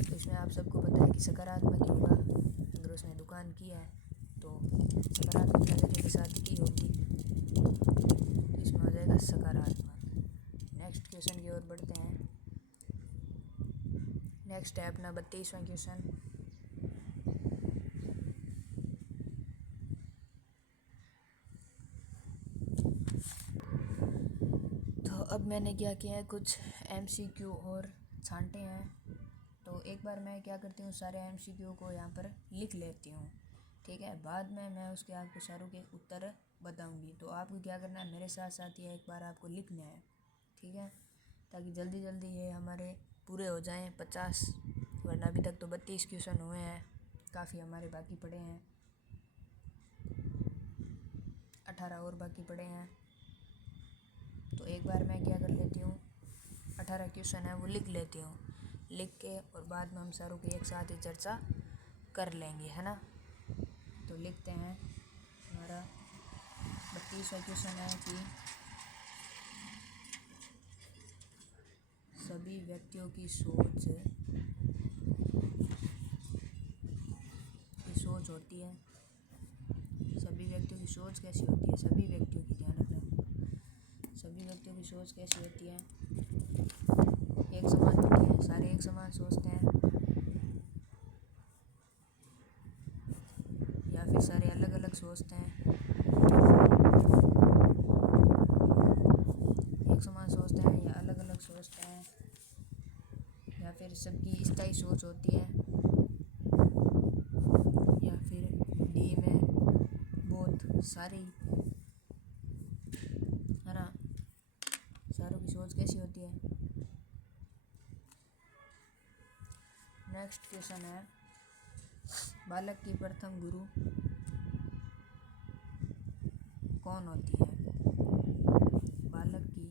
तो इसमें आप सबको पता है कि सकारात्मक ही होगा। अगर उसने दुकान की है तो सकारात्मक नज़रिए के साथ की होगी, तो इसमें हो जाएगा सकारात्मक। नेक्स्ट क्वेश्चन की ओर बढ़ते हैं। नेक्स्ट है अपना 32वां क्वेश्चन। तो अब मैंने क्या किया है, कुछ MCQ और छांटे हैं। तो एक बार मैं क्या करती हूँ, सारे MCQ को यहाँ पर लिख लेती हूँ, ठीक है। बाद में मैं उसके आपको सारों के उत्तर बताऊँगी। तो आपको क्या करना है, मेरे साथ साथ ये एक बार आपको लिखना है, ठीक है, ताकि जल्दी जल्दी ये हमारे पूरे हो जाएं 50। वरना अभी तक तो 32 क्वेश्चन हुए हैं, काफ़ी हमारे बाकी पड़े हैं, 18 और बाकी पड़े हैं। तो एक बार मैं क्या कर लेती हूँ, 18 क्वेश्चन है वो लिख लेती हूँ, लिख के और बाद में हम सारों की एक साथ ही चर्चा कर लेंगे, है ना। तो लिखते हैं। हमारा 32वां क्वेश्चन है कि सभी व्यक्तियों की सोच होती है। सभी व्यक्तियों की सोच कैसी होती है, सभी व्यक्तियों की, ध्यान रखना, सभी व्यक्तियों की सोच कैसी होती है, एक समान होती है, सारे एक समान सोचते हैं, या फिर सारे अलग अलग सोचते हैं। एक समान सोचते हैं या अलग अलग सोचते हैं, या फिर सबकी स्थायी सोच होती है, या फिर डी में बहुत सारी, है ना, सारों की सोच कैसी होती है। नेक्स्ट क्वेश्चन है, बालक की प्रथम गुरु कौन होती है। बालक की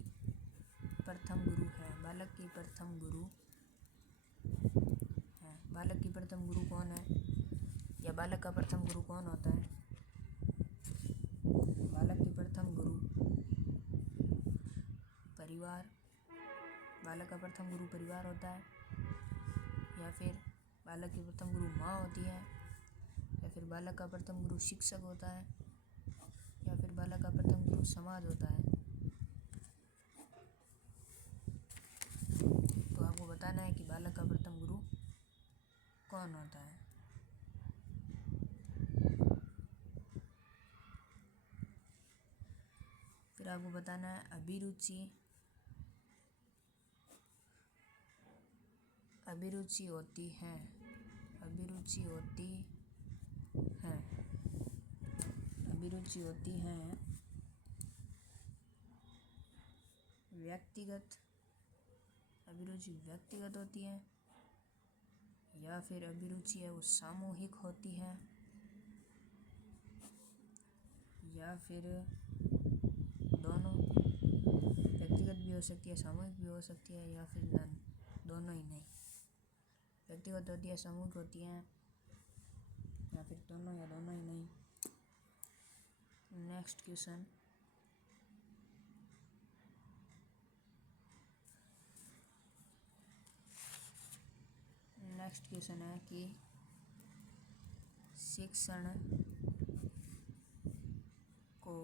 प्रथम गुरु है, बालक की प्रथम गुरु है, बालक की प्रथम गुरु कौन है, या बालक का प्रथम गुरु कौन होता है। बालक की प्रथम गुरु परिवार, बालक का प्रथम गुरु परिवार होता है, या फिर बालक की प्रथम गुरु माँ होती है, या फिर बालक का प्रथम गुरु शिक्षक होता है, या फिर बालक का प्रथम गुरु समाज होता है। तो आपको बताना है कि बालक का प्रथम गुरु कौन होता है। फिर आपको बताना है अभिरुचि, अभिरुचि होती है, अभिरुचि होती है, अभिरुचि होती है व्यक्तिगत, अभिरुचि व्यक्तिगत होती है, या फिर अभिरुचि है वो सामूहिक होती है, या फिर दोनों, व्यक्तिगत भी हो सकती है, सामूहिक भी हो सकती है, या फिर नन, दोनों ही नहीं। व्यक्तिगत होती है, सामूहिक होती हैं, या फिर दोनों या दोनों ही नहीं। नेक्स्ट क्वेश्चन, नेक्स्ट क्वेश्चन है कि शिक्षण को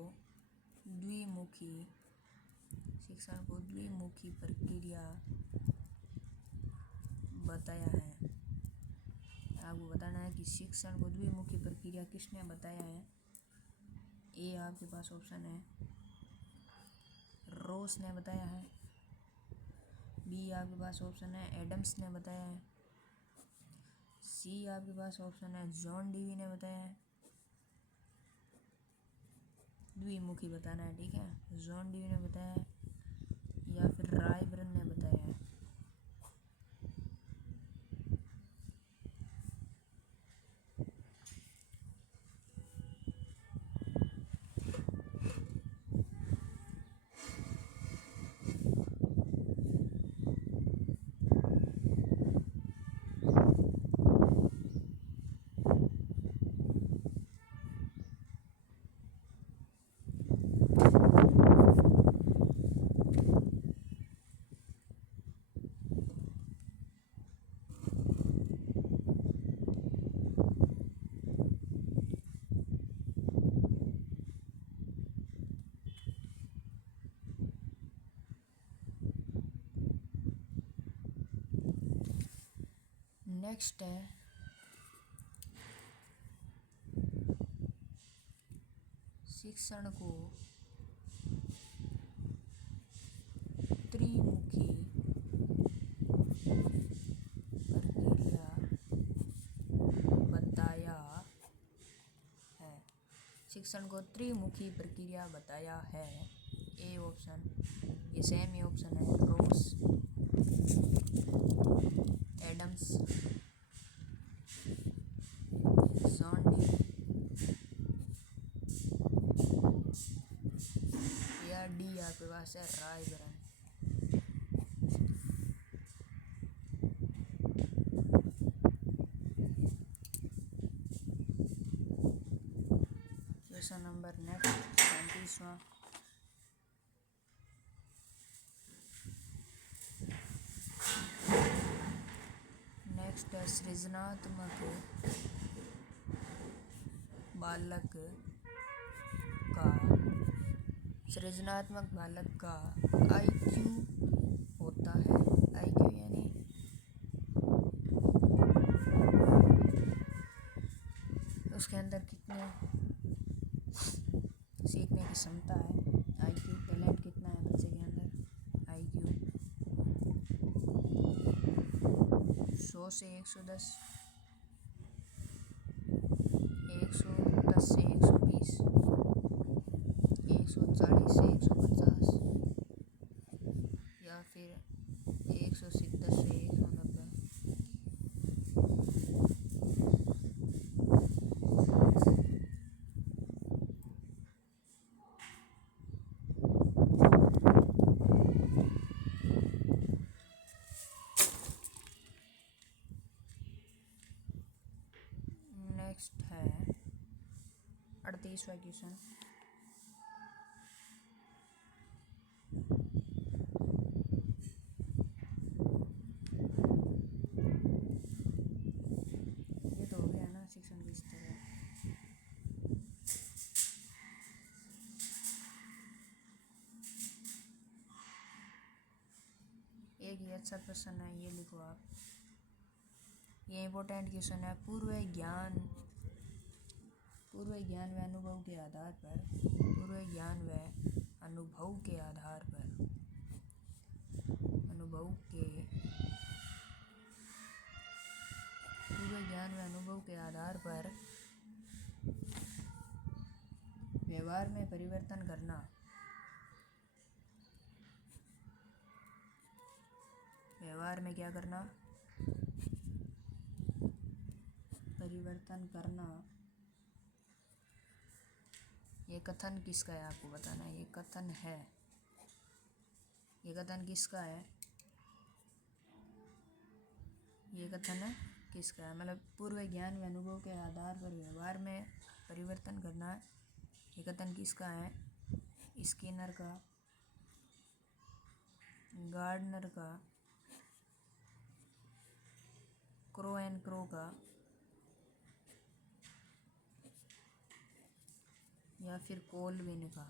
द्विमुखी, शिक्षण को द्विमुखी प्रक्रिया बताया है। आपको बताना है कि शिक्षण को द्विमुखी प्रक्रिया किसने बताया है। ए आपके पास ऑप्शन है रोस ने बताया है। बी आपके पास ऑप्शन है एडम्स ने बताया है। सी आपके पास ऑप्शन है जॉन डीवी ने बताया है। द्विमुखी बताना है, ठीक है। जॉन डीवी ने बताया है या फिर रायबरन ने बताया है। नेक्स्ट है शिक्षण को त्रिमुखी प्रक्रिया बताया है। शिक्षण को त्रिमुखी प्रक्रिया बताया है। ए ऑप्शन, ये सेम ही ऑप्शन है रोस, एडम्स, जॉन डी या डी आपके पास है रायबरन। क्वेश्चन नंबर नेक्स्ट 35वां। नेक्स्ट है सृजनात्मक बालक का IQ होता है। IQ यानी उसके अंदर कितने सीखने की क्षमता है। IQ टैलेंट कितना है बच्चे के अंदर। IQ 100 से 110, 110 से 120, 140 से 150 या फिर 170 से 190। नेक्स्ट है 38वां क्वेश्चन। ये तो हो गया ना शिक्षण की स्तर है। एक ये अच्छा क्वेश्चन है, ये लिखो आप। ये इम्पोर्टेंट क्वेश्चन है। पूर्व ज्ञान व अनुभव के आधार पर पूर्व ज्ञान व अनुभव के आधार पर व्यवहार में परिवर्तन करना। व्यवहार में क्या करना? परिवर्तन करना। ये कथन किसका है आपको बताना है। ये कथन है, ये कथन किसका है? ये कथन है किसका है? मतलब पूर्व ज्ञान व अनुभव के आधार पर व्यवहार में परिवर्तन करना। ये कथन किसका है? स्किनर का, गार्डनर का, क्रो एंड क्रो का या फिर कोलविन का।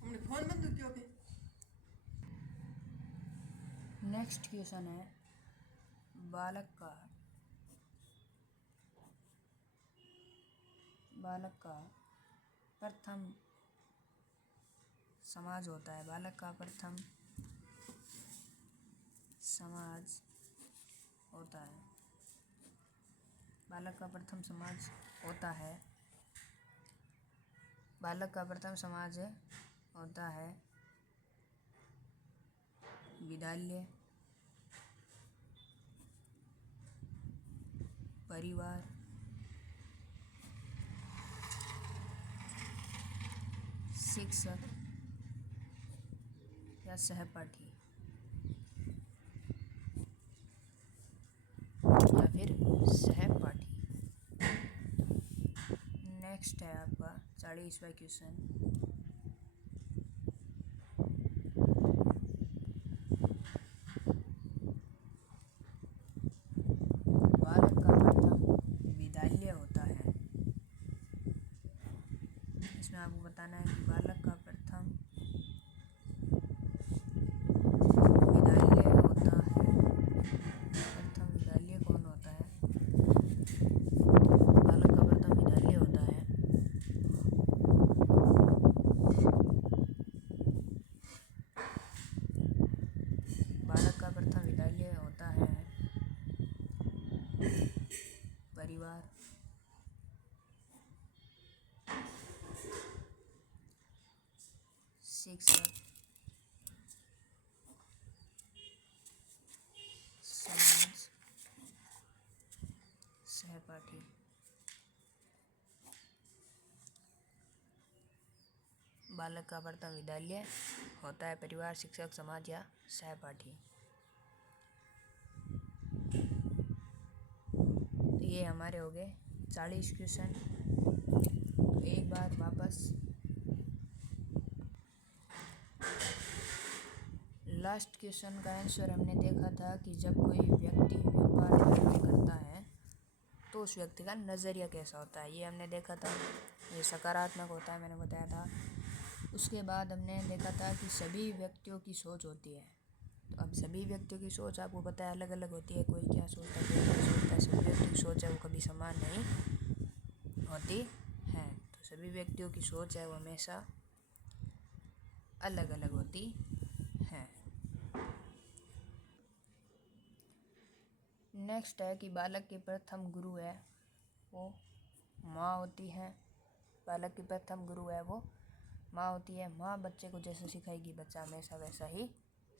हमने फोन बंद क्यों पे? नेक्स्ट क्वेश्चन है बालक का प्रथम समाज होता है। बालक का प्रथम समाज होता है। बालक का प्रथम समाज होता है। बालक का प्रथम समाज होता है विद्यालय, परिवार, शिक्षक या सहपाठी या फिर सहपाठी। नेक्स्ट है आपका 40वां क्वेश्चन। बालक का प्रथम विद्यालय होता है। इसमें आपको बताना है कि बालक का प्रथम विद्यालय होता है। प्रथम विद्यालय कौन होता है? बालक का प्रथम विद्यालय होता है परिवार, शिक्षक, समाज, सहपाठी। बालक का प्रथम विद्यालय होता है परिवार, शिक्षक, समाज या सहपाठी। तो ये हमारे हो गए 40 क्वेश्चन। तो एक बार वापस लास्ट क्वेश्चन का आंसर हमने देखा था कि जब कोई व्यक्ति व्यापार करता है तो उस व्यक्ति का नज़रिया कैसा होता है, ये हमने देखा था। ये सकारात्मक होता है, मैंने बताया था। उसके बाद हमने देखा था कि सभी व्यक्तियों की सोच होती है। तो अब सभी व्यक्तियों की सोच आपको पता है अलग अलग होती है। कोई क्या सोचता है, कोई क्या सोचता है। सभी व्यक्तियों की सोच है वो कभी समान नहीं होती है। तो सभी व्यक्तियों की सोच है वो हमेशा अलग अलग होती है। नेक्स्ट है कि बालक की प्रथम गुरु है वो माँ होती है। बालक की प्रथम गुरु है वो माँ होती है। माँ बच्चे को जैसा सिखाएगी बच्चा हमेशा वैसा ही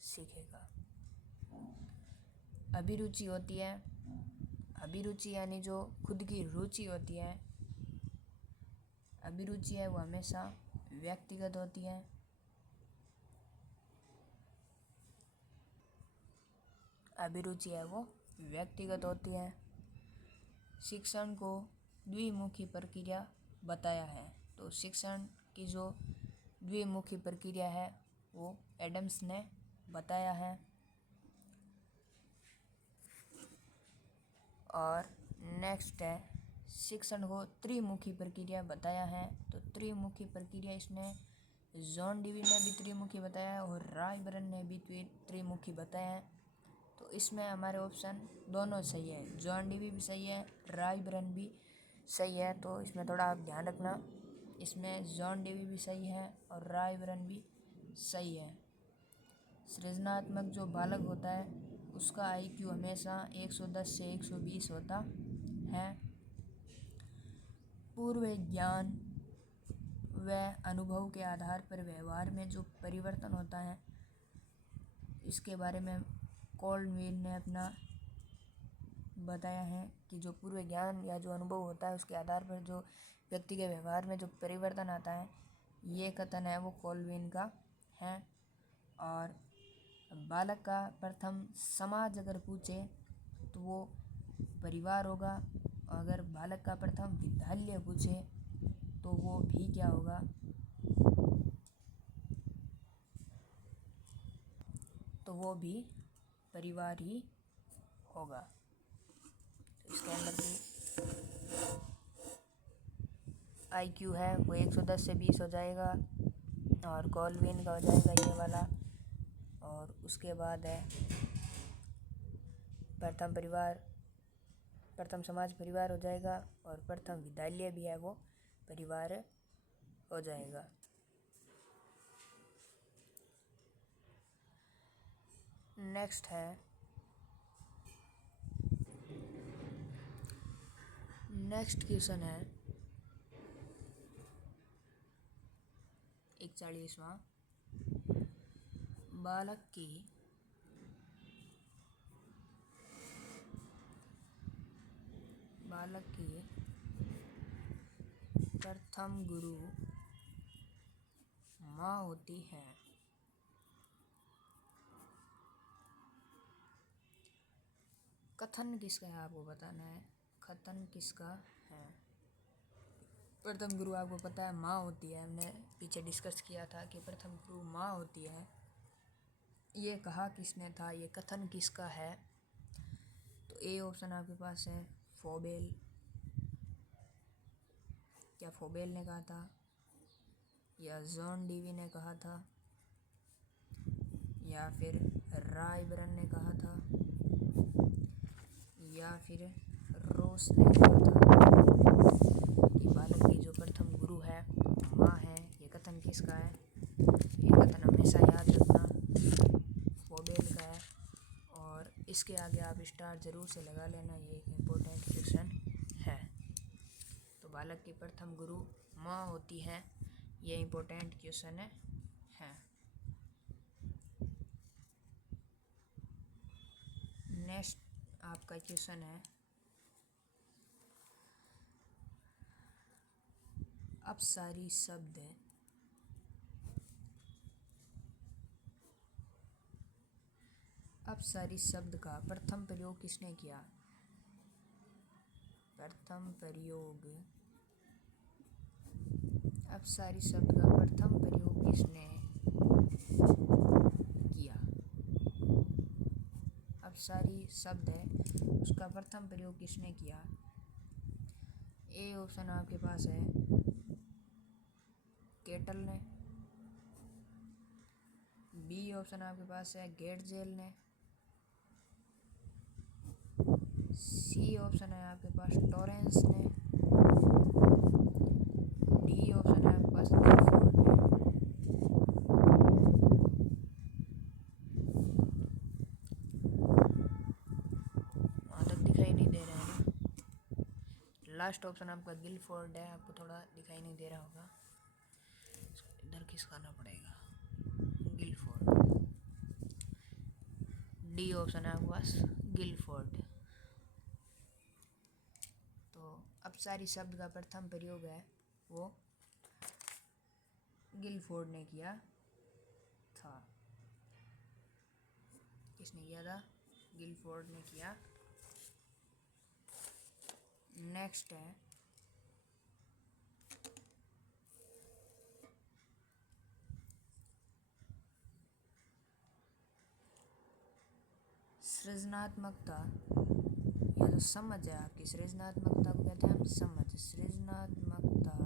सीखेगा। अभिरुचि होती है। अभिरुचि यानी जो खुद की रुचि होती है, अभिरुचि है वो हमेशा व्यक्तिगत होती है। अभिरुचि है वो व्यक्तिगत होती है। शिक्षण को द्विमुखी प्रक्रिया बताया है। तो शिक्षण की जो द्विमुखी प्रक्रिया है वो एडम्स ने बताया है। और नेक्स्ट है शिक्षण को त्रिमुखी प्रक्रिया बताया है। तो त्रिमुखी प्रक्रिया इसने जॉन डीवी ने भी त्रिमुखी बताया है और रायबरन ने भी त्रिमुखी बताया है। तो इसमें हमारे ऑप्शन दोनों सही है। जॉन डीवी भी सही है, रायबरन भी सही है। तो इसमें थोड़ा आप ध्यान रखना, इसमें जॉन डीवी भी सही है और रायबरन भी सही है। सृजनात्मक जो बालक होता है उसका IQ हमेशा 110 से 120 होता है। पूर्व ज्ञान व अनुभव के आधार पर व्यवहार में जो परिवर्तन होता है इसके बारे में कॉल्डवेल ने अपना बताया है कि जो पूर्व ज्ञान या जो अनुभव होता है उसके आधार पर जो व्यक्ति के व्यवहार में जो परिवर्तन आता है, ये कथन है वो कॉल्डवेल का है। और बालक का प्रथम समाज अगर पूछे तो वो परिवार होगा। अगर बालक का प्रथम विद्यालय पूछे तो वो भी क्या होगा, तो वो भी परिवार ही होगा। तो इसके अंदर भी IQ है वो 110 से 20 हो जाएगा और कॉल्डवेल का हो जाएगा ये वाला। और उसके बाद है प्रथम समाज परिवार हो जाएगा और प्रथम विद्यालय भी है वो परिवार हो जाएगा। नेक्स्ट क्वेश्चन है 41वां। बालक की प्रथम गुरु माँ होती है। कथन किसका है आपको बताना है। कथन किसका है। प्रथम गुरु आपको पता है माँ होती है। हमने पीछे डिस्कस किया था कि प्रथम गुरु माँ होती है। ये कहा किसने था, ये कथन किसका है। तो ए ऑप्शन आपके पास है फोबेल। क्या फोबेल ने कहा था या जॉन डीवी ने कहा था या फिर रायबरन ने कहा था या फिर रोस ने कहा था कि बालक की जो प्रथम गुरु है माँ है। ये कथन किसका है। ये कथन हमेशा याद रखना फोबेल का है और इसके आगे आप स्टार जरूर से लगा लेना। ये एक इम्पोर्टेंट क्वेश्चन है। तो बालक की प्रथम गुरु माँ होती है, ये इम्पोर्टेंट क्वेश्चन है। नेक्स्ट आपका क्वेश्चन है अपसारी शब्द का प्रथम प्रयोग किसने किया। अपसारी शब्द का प्रथम प्रयोग किसने किया। अपसारी शब्द है उसका प्रथम प्रयोग किसने किया। ए ऑप्शन आपके पास है केटल ने। बी ऑप्शन आपके पास है गेटजेल ने। सी ऑप्शन है आपके पास टॉरेंस ने। डी ऑप्शन है आपके पास गिलफोर्ड ने। वहाँ तक दिखाई नहीं दे रहा है ना। लास्ट ऑप्शन आपका गिलफोर्ड है। आपको थोड़ा दिखाई नहीं दे रहा होगा, इधर खिसकाना पड़ेगा। गिलफोर्ड। डी ऑप्शन है आपके पास गिलफोर्ड। तो अपसारी शब्द का प्रथम प्रयोग है वो गिलफोर्ड ने किया था। किसने किया था। गिलफोर्ड ने किया। नेक्स्ट है सृजनात्मकता या जो समझ है आपकी। सृजनात्मकता को कहते हैं हम समझ। सृजनात्मकता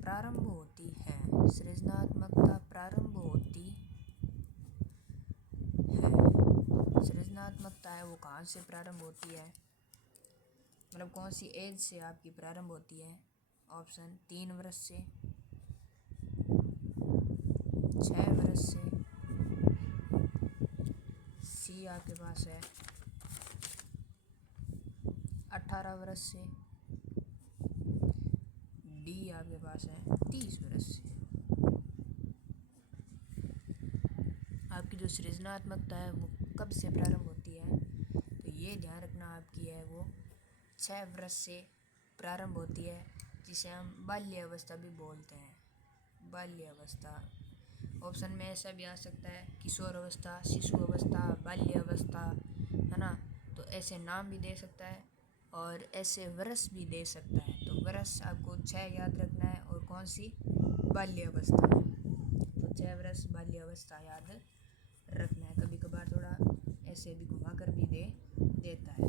प्रारंभ होती है। सृजनात्मकता प्रारंभ होती है। सृजनात्मकता है वो कहाँ से प्रारंभ होती है, मतलब कौन सी एज से आपकी प्रारंभ होती है। ऑप्शन 3 वर्ष से, 6 वर्ष से, सी आपके पास है 18 वर्ष से, डी आपके पास है 30 वर्ष से। आपकी जो सृजनात्मकता है वो कब से प्रारंभ होती है, तो ये ध्यान रखना आपकी है वो 6 वर्ष से प्रारंभ होती है, जिसे हम बाल्य अवस्था भी बोलते हैं। बाल्य अवस्था। ऑप्शन में ऐसा भी आ सकता है किशोर अवस्था, शिशु अवस्था, बाल्य अवस्था, है ना। तो ऐसे नाम भी दे सकता है और ऐसे वर्ष भी दे सकता है। तो वर्ष आपको 6 याद रखना है और कौन सी, बाल्य अवस्था। तो 6 वर्ष बाल्य अवस्था याद रखना है। कभी कभार थोड़ा ऐसे भी घुमा कर भी देता है।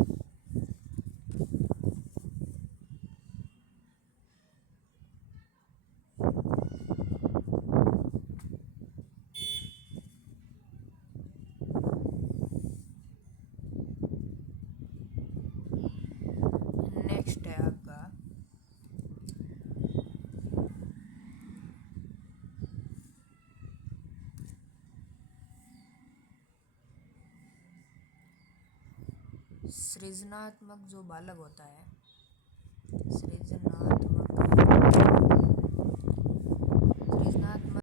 नेक्स्ट है आपका सृजनात्मक जो बालक होता है, सृजनात्मक